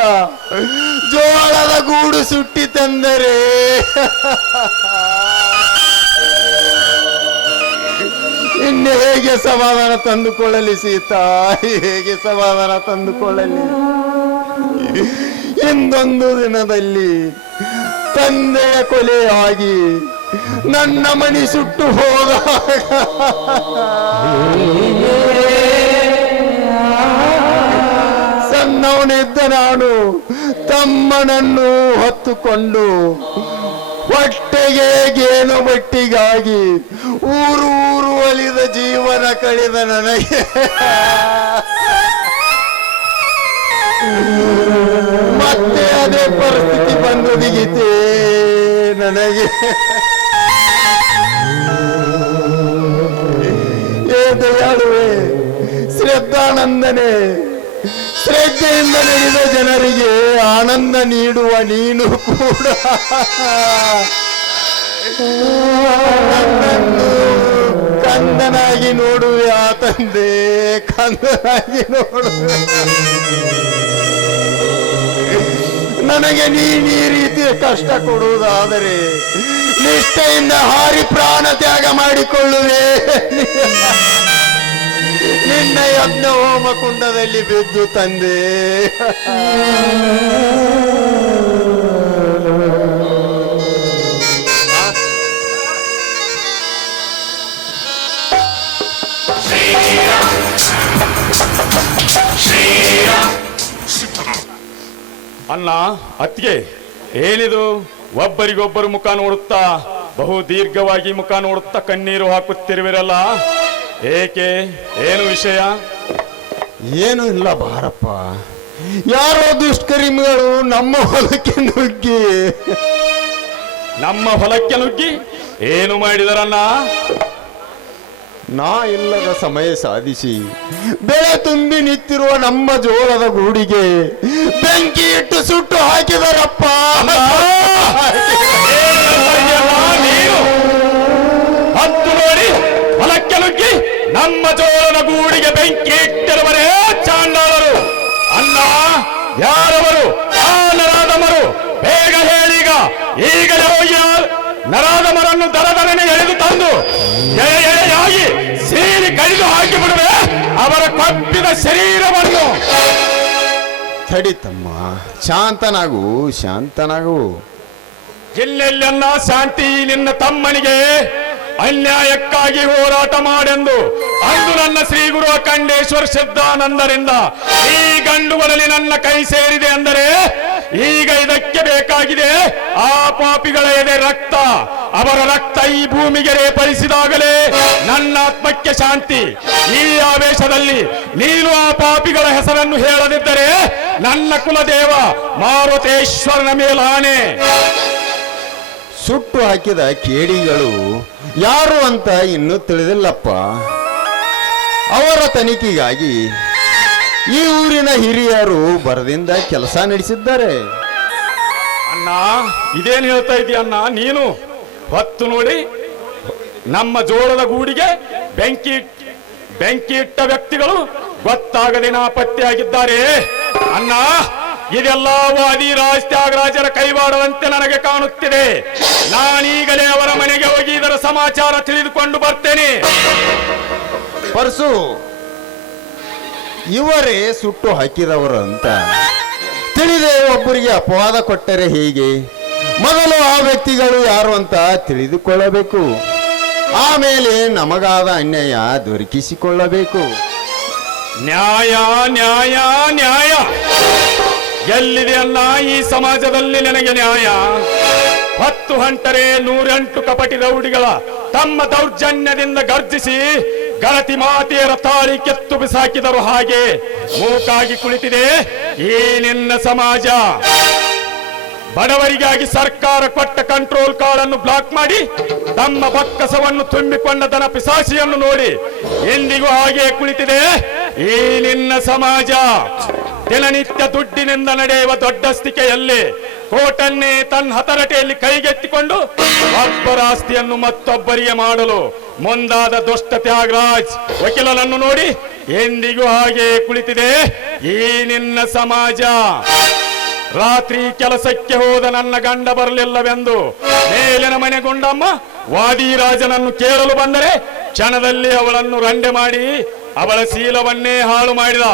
ಜೋಳದ ಗೂಡು ಸುಟ್ಟಿತೆಂದರೆ ಇನ್ನು ಹೇಗೆ ಸಮಾಧಾನ ತಂದುಕೊಳ್ಳಲಿ ಸೀತಾ? ಹೇಗೆ ಸಮಾಧಾನ ತಂದುಕೊಳ್ಳಲಿ? ಇಂದೊಂದು ದಿನದಲ್ಲಿ ತಂದೆಯ ಕೊಲೆಯಾಗಿ ನನ್ನ ಮಣಿ ಸುಟ್ಟು ಹೋದಾಗ ಸಣ್ಣವನಿದ್ದ ನಾನು ತಮ್ಮನನ್ನು ಹೊತ್ತುಕೊಂಡು ಹೊಟ್ಟೆಗೆ ಗೇನು ಬಟ್ಟಿಗಾಗಿ ಊರು ಊರು ಒಲಿದ ಜೀವನ ಕಳೆದ ನನಗೆ ಮತ್ತೆ ಅದೇ ಪರಿಸ್ಥಿತಿ ಬಂದೊದಗಿತೆ ನನಗೆ. ಏ ದಯಾಳುವೆ, ಶ್ರದ್ಧಾನಂದನೆ, ಶ್ರದ್ಧೆಯಿಂದ ನಡೆದ ಜನರಿಗೆ ಆನಂದ ನೀಡುವ ನೀನು ಕೂಡ ನನ್ನನ್ನು ಕಂದನಾಗಿ ನೋಡುವೆ ಆ ತಂದೆ, ಕಂದನಾಗಿ ನೋಡುವೆ. ನನಗೆ ನೀನು ಈ ರೀತಿಯ ಕಷ್ಟ ಕೊಡುವುದಾದರೆ ನಿಷ್ಠೆಯಿಂದ ಹಾರಿ ಪ್ರಾಣ ತ್ಯಾಗ ಮಾಡಿಕೊಳ್ಳುವೆ. ನಿನ್ನ ಯಜ್ಞ ಹೋಮ ಕುಂಡದಲ್ಲಿ ಬಿದ್ದು ತಂದೆ. ಅಣ್ಣ, ಅತ್ತಿಗೆ, ಏನಿದು ಒಬ್ಬರಿಗೊಬ್ಬರು ಮುಖ ನೋಡುತ್ತಾ ಬಹು ದೀರ್ಘವಾಗಿ ಮುಖ ನೋಡುತ್ತಾ ಕಣ್ಣೀರು ಹಾಕುತ್ತಿರುವಿರಲ್ಲ? ಏಕೆ? ಏನು ವಿಷಯ? ಏನು ಇಲ್ಲ ಬಾರಪ್ಪ, ಯಾರೋ ದುಷ್ಕರ್ಮಿಗಳು ನಮ್ಮ ಹೊಲಕ್ಕೆ ನುಗ್ಗಿ ನಮ್ಮ ಹೊಲಕ್ಕೆ ನುಗ್ಗಿ ಏನು ಮಾಡಿದರಣ್ಣ? ನಾ ಇಲ್ಲದ ಸಮಯ ಸಾಧಿಸಿ ಬೆಳೆ ತುಂಬಿ ನಿಂತಿರುವ ನಮ್ಮ ಜೋಳದ ಗೂಡಿಗೆ ಬೆಂಕಿ ಇಟ್ಟು ಸುಟ್ಟು ಹಾಕಿದರಪ್ಪ. ನೀನು ಹತ್ತು ನೋಡಿ ಹೊಲಕ್ಕೆ ನುಗ್ಗಿ ನಮ್ಮ ಜೋಳದ ಗೂಡಿಗೆ ಬೆಂಕಿ ಇಟ್ಟಿರುವರೇ ಚಾಂಡಾಲರು. ಅಣ್ಣ, ಯಾರವರು ಆ ನರಾಧಮರು? ಬೇಗ ಹೇಳೀಗ. ಈಗಲೇ ಹೋಗಿ ನರಾಧಮರನ್ನು ದರದರನೆ ಎಳೆದು ತಂದು ಎಳೆಯಾಗಿ ಸೀರಿ ಕಡಿದು ಹಾಕಿಬಿಡುವೆ ಅವರ ಕಬ್ಬಿದ ಶರೀರವನ್ನು. ತಡಿತಮ್ಮ, ಶಾಂತನಾಗು, ಶಾಂತನಾಗು. ಎಲ್ಲೆಲ್ಲ ಶಾಂತಿ? ನಿನ್ನ ತಮ್ಮನಿಗೆ ಅನ್ಯಾಯಕ್ಕಾಗಿ ಹೋರಾಟ ಮಾಡೆಂದು ಅಂದು ನನ್ನ ಶ್ರೀ ಗುರು ಅಖಂಡೇಶ್ವರ ಸಿದ್ಧಾನಂದರಿಂದ ಈ ಗಂಡುಗಳಲ್ಲಿ ನನ್ನ ಕೈ ಸೇರಿದೆ ಅಂದರೆ ಈಗ ಇದಕ್ಕೆ ಬೇಕಾಗಿದೆ ಆ ಪಾಪಿಗಳ ಎದೆ ರಕ್ತ. ಅವರ ರಕ್ತ ಈ ಭೂಮಿಗೆ ರೇಪಡಿಸಿದಾಗಲೇ ನನ್ನ ಆತ್ಮಕ್ಕೆ ಶಾಂತಿ. ಈ ಆವೇಶದಲ್ಲಿ ನೀನು ಆ ಪಾಪಿಗಳ ಹೆಸರನ್ನು ಹೇಳದಿದ್ದರೆ ನನ್ನ ಕುಲದೇವ ಮಾರುತೇಶ್ವರನ ಮೇಲಾನೆ. ಸುಟ್ಟು ಹಾಕಿದ ಕೇಡಿಗಳು ಯಾರು ಅಂತ ಇನ್ನೂ ತಿಳಿದಿಲ್ಲಪ್ಪ. ಅವರ ತನಿಖೆಗಾಗಿ ಈ ಊರಿನ ಹಿರಿಯರು ಬರದಿಂದ ಕೆಲಸ ನಡೆಸಿದ್ದಾರೆ. ಅಣ್ಣ ಇದೇನು ಹೇಳ್ತಾ ಇದೀಯ ಅಣ್ಣ ನೀನು? ಹೊತ್ತು ನೋಡಿ ನಮ್ಮ ಜೋಳದ ಗೂಡಿಗೆ ಬೆಂಕಿ ಇಟ್ಟ ವ್ಯಕ್ತಿಗಳು ಗೊತ್ತಾಗದೆ ನಾಪತ್ತೆಯಾಗಿದ್ದಾರೆ. ಅಣ್ಣ ಇದೆಲ್ಲ ವಾದಿರಾಜ್ ತ್ಯಾಗರಾಜರ ಕೈವಾಡದಂತೆ ನನಗೆ ಕಾಣುತ್ತಿದೆ. ನಾನೀಗಲೇ ಅವರ ಮನೆಗೆ ಹೋಗಿ ಇದರ ಸಮಾಚಾರ ತಿಳಿದುಕೊಂಡು ಬರ್ತೇನೆ. ಪರಸು, ಇವರೇ ಸುಟ್ಟು ಹಾಕಿದವರು ಅಂತ ತಿಳಿದೇ ಒಬ್ಬರಿಗೆ ಅಪವಾದ ಕೊಟ್ಟರೆ ಹೇಗೆ? ಮೊದಲು ಆ ವ್ಯಕ್ತಿಗಳು ಯಾರು ಅಂತ ತಿಳಿದುಕೊಳ್ಳಬೇಕು. ಆಮೇಲೆ ನಮಗಾದ ಅನ್ಯಾಯ ದೊರಕಿಸಿಕೊಳ್ಳಬೇಕು. ನ್ಯಾಯ ನ್ಯಾಯ ನ್ಯಾಯ ಎಲ್ಲಿದೆ ಅಲ್ಲ ಈ ಸಮಾಜದಲ್ಲಿ ನನಗೆ ನ್ಯಾಯ? 10 ಹಂಟರೆ 108 ಕಪಟಿ ರೌಡಿಗಳ ತಮ್ಮ ದೌರ್ಜನ್ಯದಿಂದ ಗರ್ಜಿಸಿ ಗಣತಿ ಮಾತೆಯರ ತಾಳಿ ಕೆತ್ತು ಬಿಸಾಕಿದರು ಹಾಗೆ ಮೂಕಾಗಿ ಕುಳಿತಿದೆ ಈ ನಿನ್ನ ಸಮಾಜ. ಬಡವರಿಗಾಗಿ ಸರ್ಕಾರ ಕೊಟ್ಟ ಕಂಟ್ರೋಲ್ ಕಾರ್ಡ್ ಅನ್ನು ಬ್ಲಾಕ್ ಮಾಡಿ ತಮ್ಮ ಬಕ್ಕಸವನ್ನು ತುಂಬಿಕೊಂಡ ದನ ಪಿಸಾಚಿಯನ್ನು ನೋಡಿ ಎಂದಿಗೂ ಹಾಗೆ ಕುಳಿತಿದೆ ಈ ನಿನ್ನ ಸಮಾಜ. ದಿನನಿತ್ಯ ದುಡ್ಡಿನಿಂದ ನಡೆಯುವ ದೊಡ್ಡಸ್ತಿಕೆಯಲ್ಲಿ ಕೋಟನ್ನೇ ತನ್ನ ಹತರಟೆಯಲ್ಲಿ ಕೈಗೆತ್ತಿಕೊಂಡು ಒಬ್ಬರ ಆಸ್ತಿಯನ್ನು ಮತ್ತೊಬ್ಬರಿಗೆ ಮಾಡಲು ಮುಂದಾದ ದುಷ್ಟ ತ್ಯಾಗರಾಜ್ ವಕೀಲನನ್ನು ನೋಡಿ ಎಂದಿಗೂ ಹಾಗೆ ಕುಳಿತಿದೆ ಈ ನಿನ್ನ ಸಮಾಜ. ರಾತ್ರಿ ಕೆಲಸಕ್ಕೆ ಹೋದ ನನ್ನ ಗಂಡ ಬರಲಿಲ್ಲವೆಂದು ಮೇಲಿನ ಮನೆ ಗುಂಡಮ್ಮ ವಾದಿರಾಜನನ್ನು ಕೇಳಲು ಬಂದರೆ ಕ್ಷಣದಲ್ಲಿ ಅವಳನ್ನು ರಂಡೆ ಮಾಡಿ ಅವಳ ಶೀಲವನ್ನೇ ಹಾಳು ಮಾಡಿದ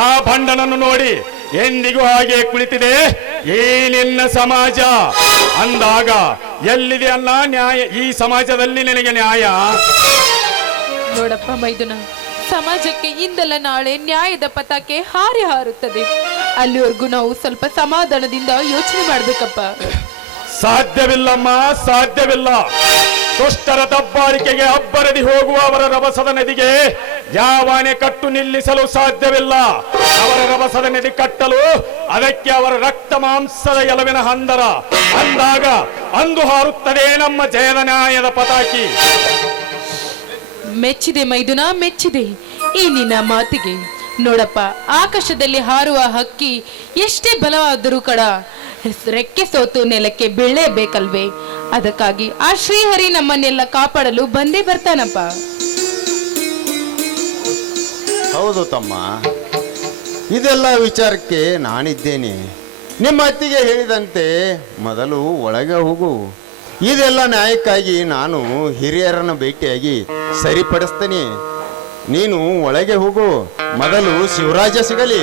ಆ ಭಂಡನನ್ನು ನೋಡಿ ಎಂದಿಗೂ ಹಾಗೆ ಕುಳಿತಿದೆ ಈ ನಿನ್ನ ಸಮಾಜ. ಅಂದಾಗ ಎಲ್ಲಿದೆ ಅಲ್ಲ ನ್ಯಾಯ ಈ ಸಮಾಜದಲ್ಲಿ ನಿನಗೆ ನ್ಯಾಯ? ನೋಡಪ್ಪ ಮೈದುನ, ಸಮಾಜಕ್ಕೆ ಇಂದಲ್ಲ ನಾಳೆ ನ್ಯಾಯದ ಪತಾಕೆ ಹಾರುತ್ತದೆ. ಅಲ್ಲಿವರೆಗೂ ನಾವು ಸ್ವಲ್ಪ ಸಮಾಧಾನದಿಂದ ಯೋಚನೆ ಮಾಡ್ಬೇಕಪ್ಪ. ಸಾಧ್ಯವಿಲ್ಲಮ್ಮ, ಸಾಧ್ಯವಿಲ್ಲ. ದುಷ್ಟರ ದಬ್ಬಾಳಿಕೆಗೆ ಅಬ್ಬರದಿ ಹೋಗುವ ಅವರ ರಭಸದ ನದಿಗೆ ಯಾವ ಅಣೆಕಟ್ಟು ನಿಲ್ಲಿಸಲು ಸಾಧ್ಯವಿಲ್ಲ. ಅವರ ರಭಸದ ನದಿ ಕಟ್ಟಲು ಅದಕ್ಕೆ ಅವರ ರಕ್ತ ಮಾಂಸದ ಎಲವಿನ ಹಂದರ. ಅಂದಾಗ ಅಂದು ಹಾರುತ್ತದೆ ನಮ್ಮ ಜಯದ ನ್ಯಾಯದ ಪತಾಕಿ. ಮೆಚ್ಚಿದೆ ಮೈದುನ, ಮೆಚ್ಚಿದೆ ಈ ನಿನ್ನ ಮಾತಿಗೆ. ನೋಡಪ್ಪ, ಆಕಾಶದಲ್ಲಿ ಹಾರುವ ಹಕ್ಕಿ ಎಷ್ಟೇ ಬಲವಾದರೂ ಕಡ ರೆಕ್ಕೆ ಸೋತು ನೆಲಕ್ಕೆ ಬೀಳಲೇಬೇಕಲ್ವೇ? ಅದಕ್ಕಾಗಿ ಆ ಶ್ರೀಹರಿ ನಮ್ಮನ್ನೆಲ್ಲ ಕಾಪಾಡಲು ಬಂದೇ ಬರ್ತಾನಪ್ಪ. ಹೌದು ತಮ್ಮ, ಇದೆಲ್ಲ ವಿಚಾರಕ್ಕೆ ನಾನಿದ್ದೇನೆ. ನಿಮ್ಮ ಅತ್ತಿಗೆ ಹೇಳಿದಂತೆ ಮೊದಲು ಒಳಗೆ ಹೋಗು. ಇದೆಲ್ಲ ನ್ಯಾಯಕ್ಕಾಗಿ ನಾನು ಹಿರಿಯರನ್ನು ಭೇಟಿಯಾಗಿ ಸರಿಪಡಿಸ್ತೇನೆ. ನೀನು ಒಳಗೆ ಹೋಗು. ಮೊದಲು ಶಿವರಾಜ ಸಿಗಲಿ.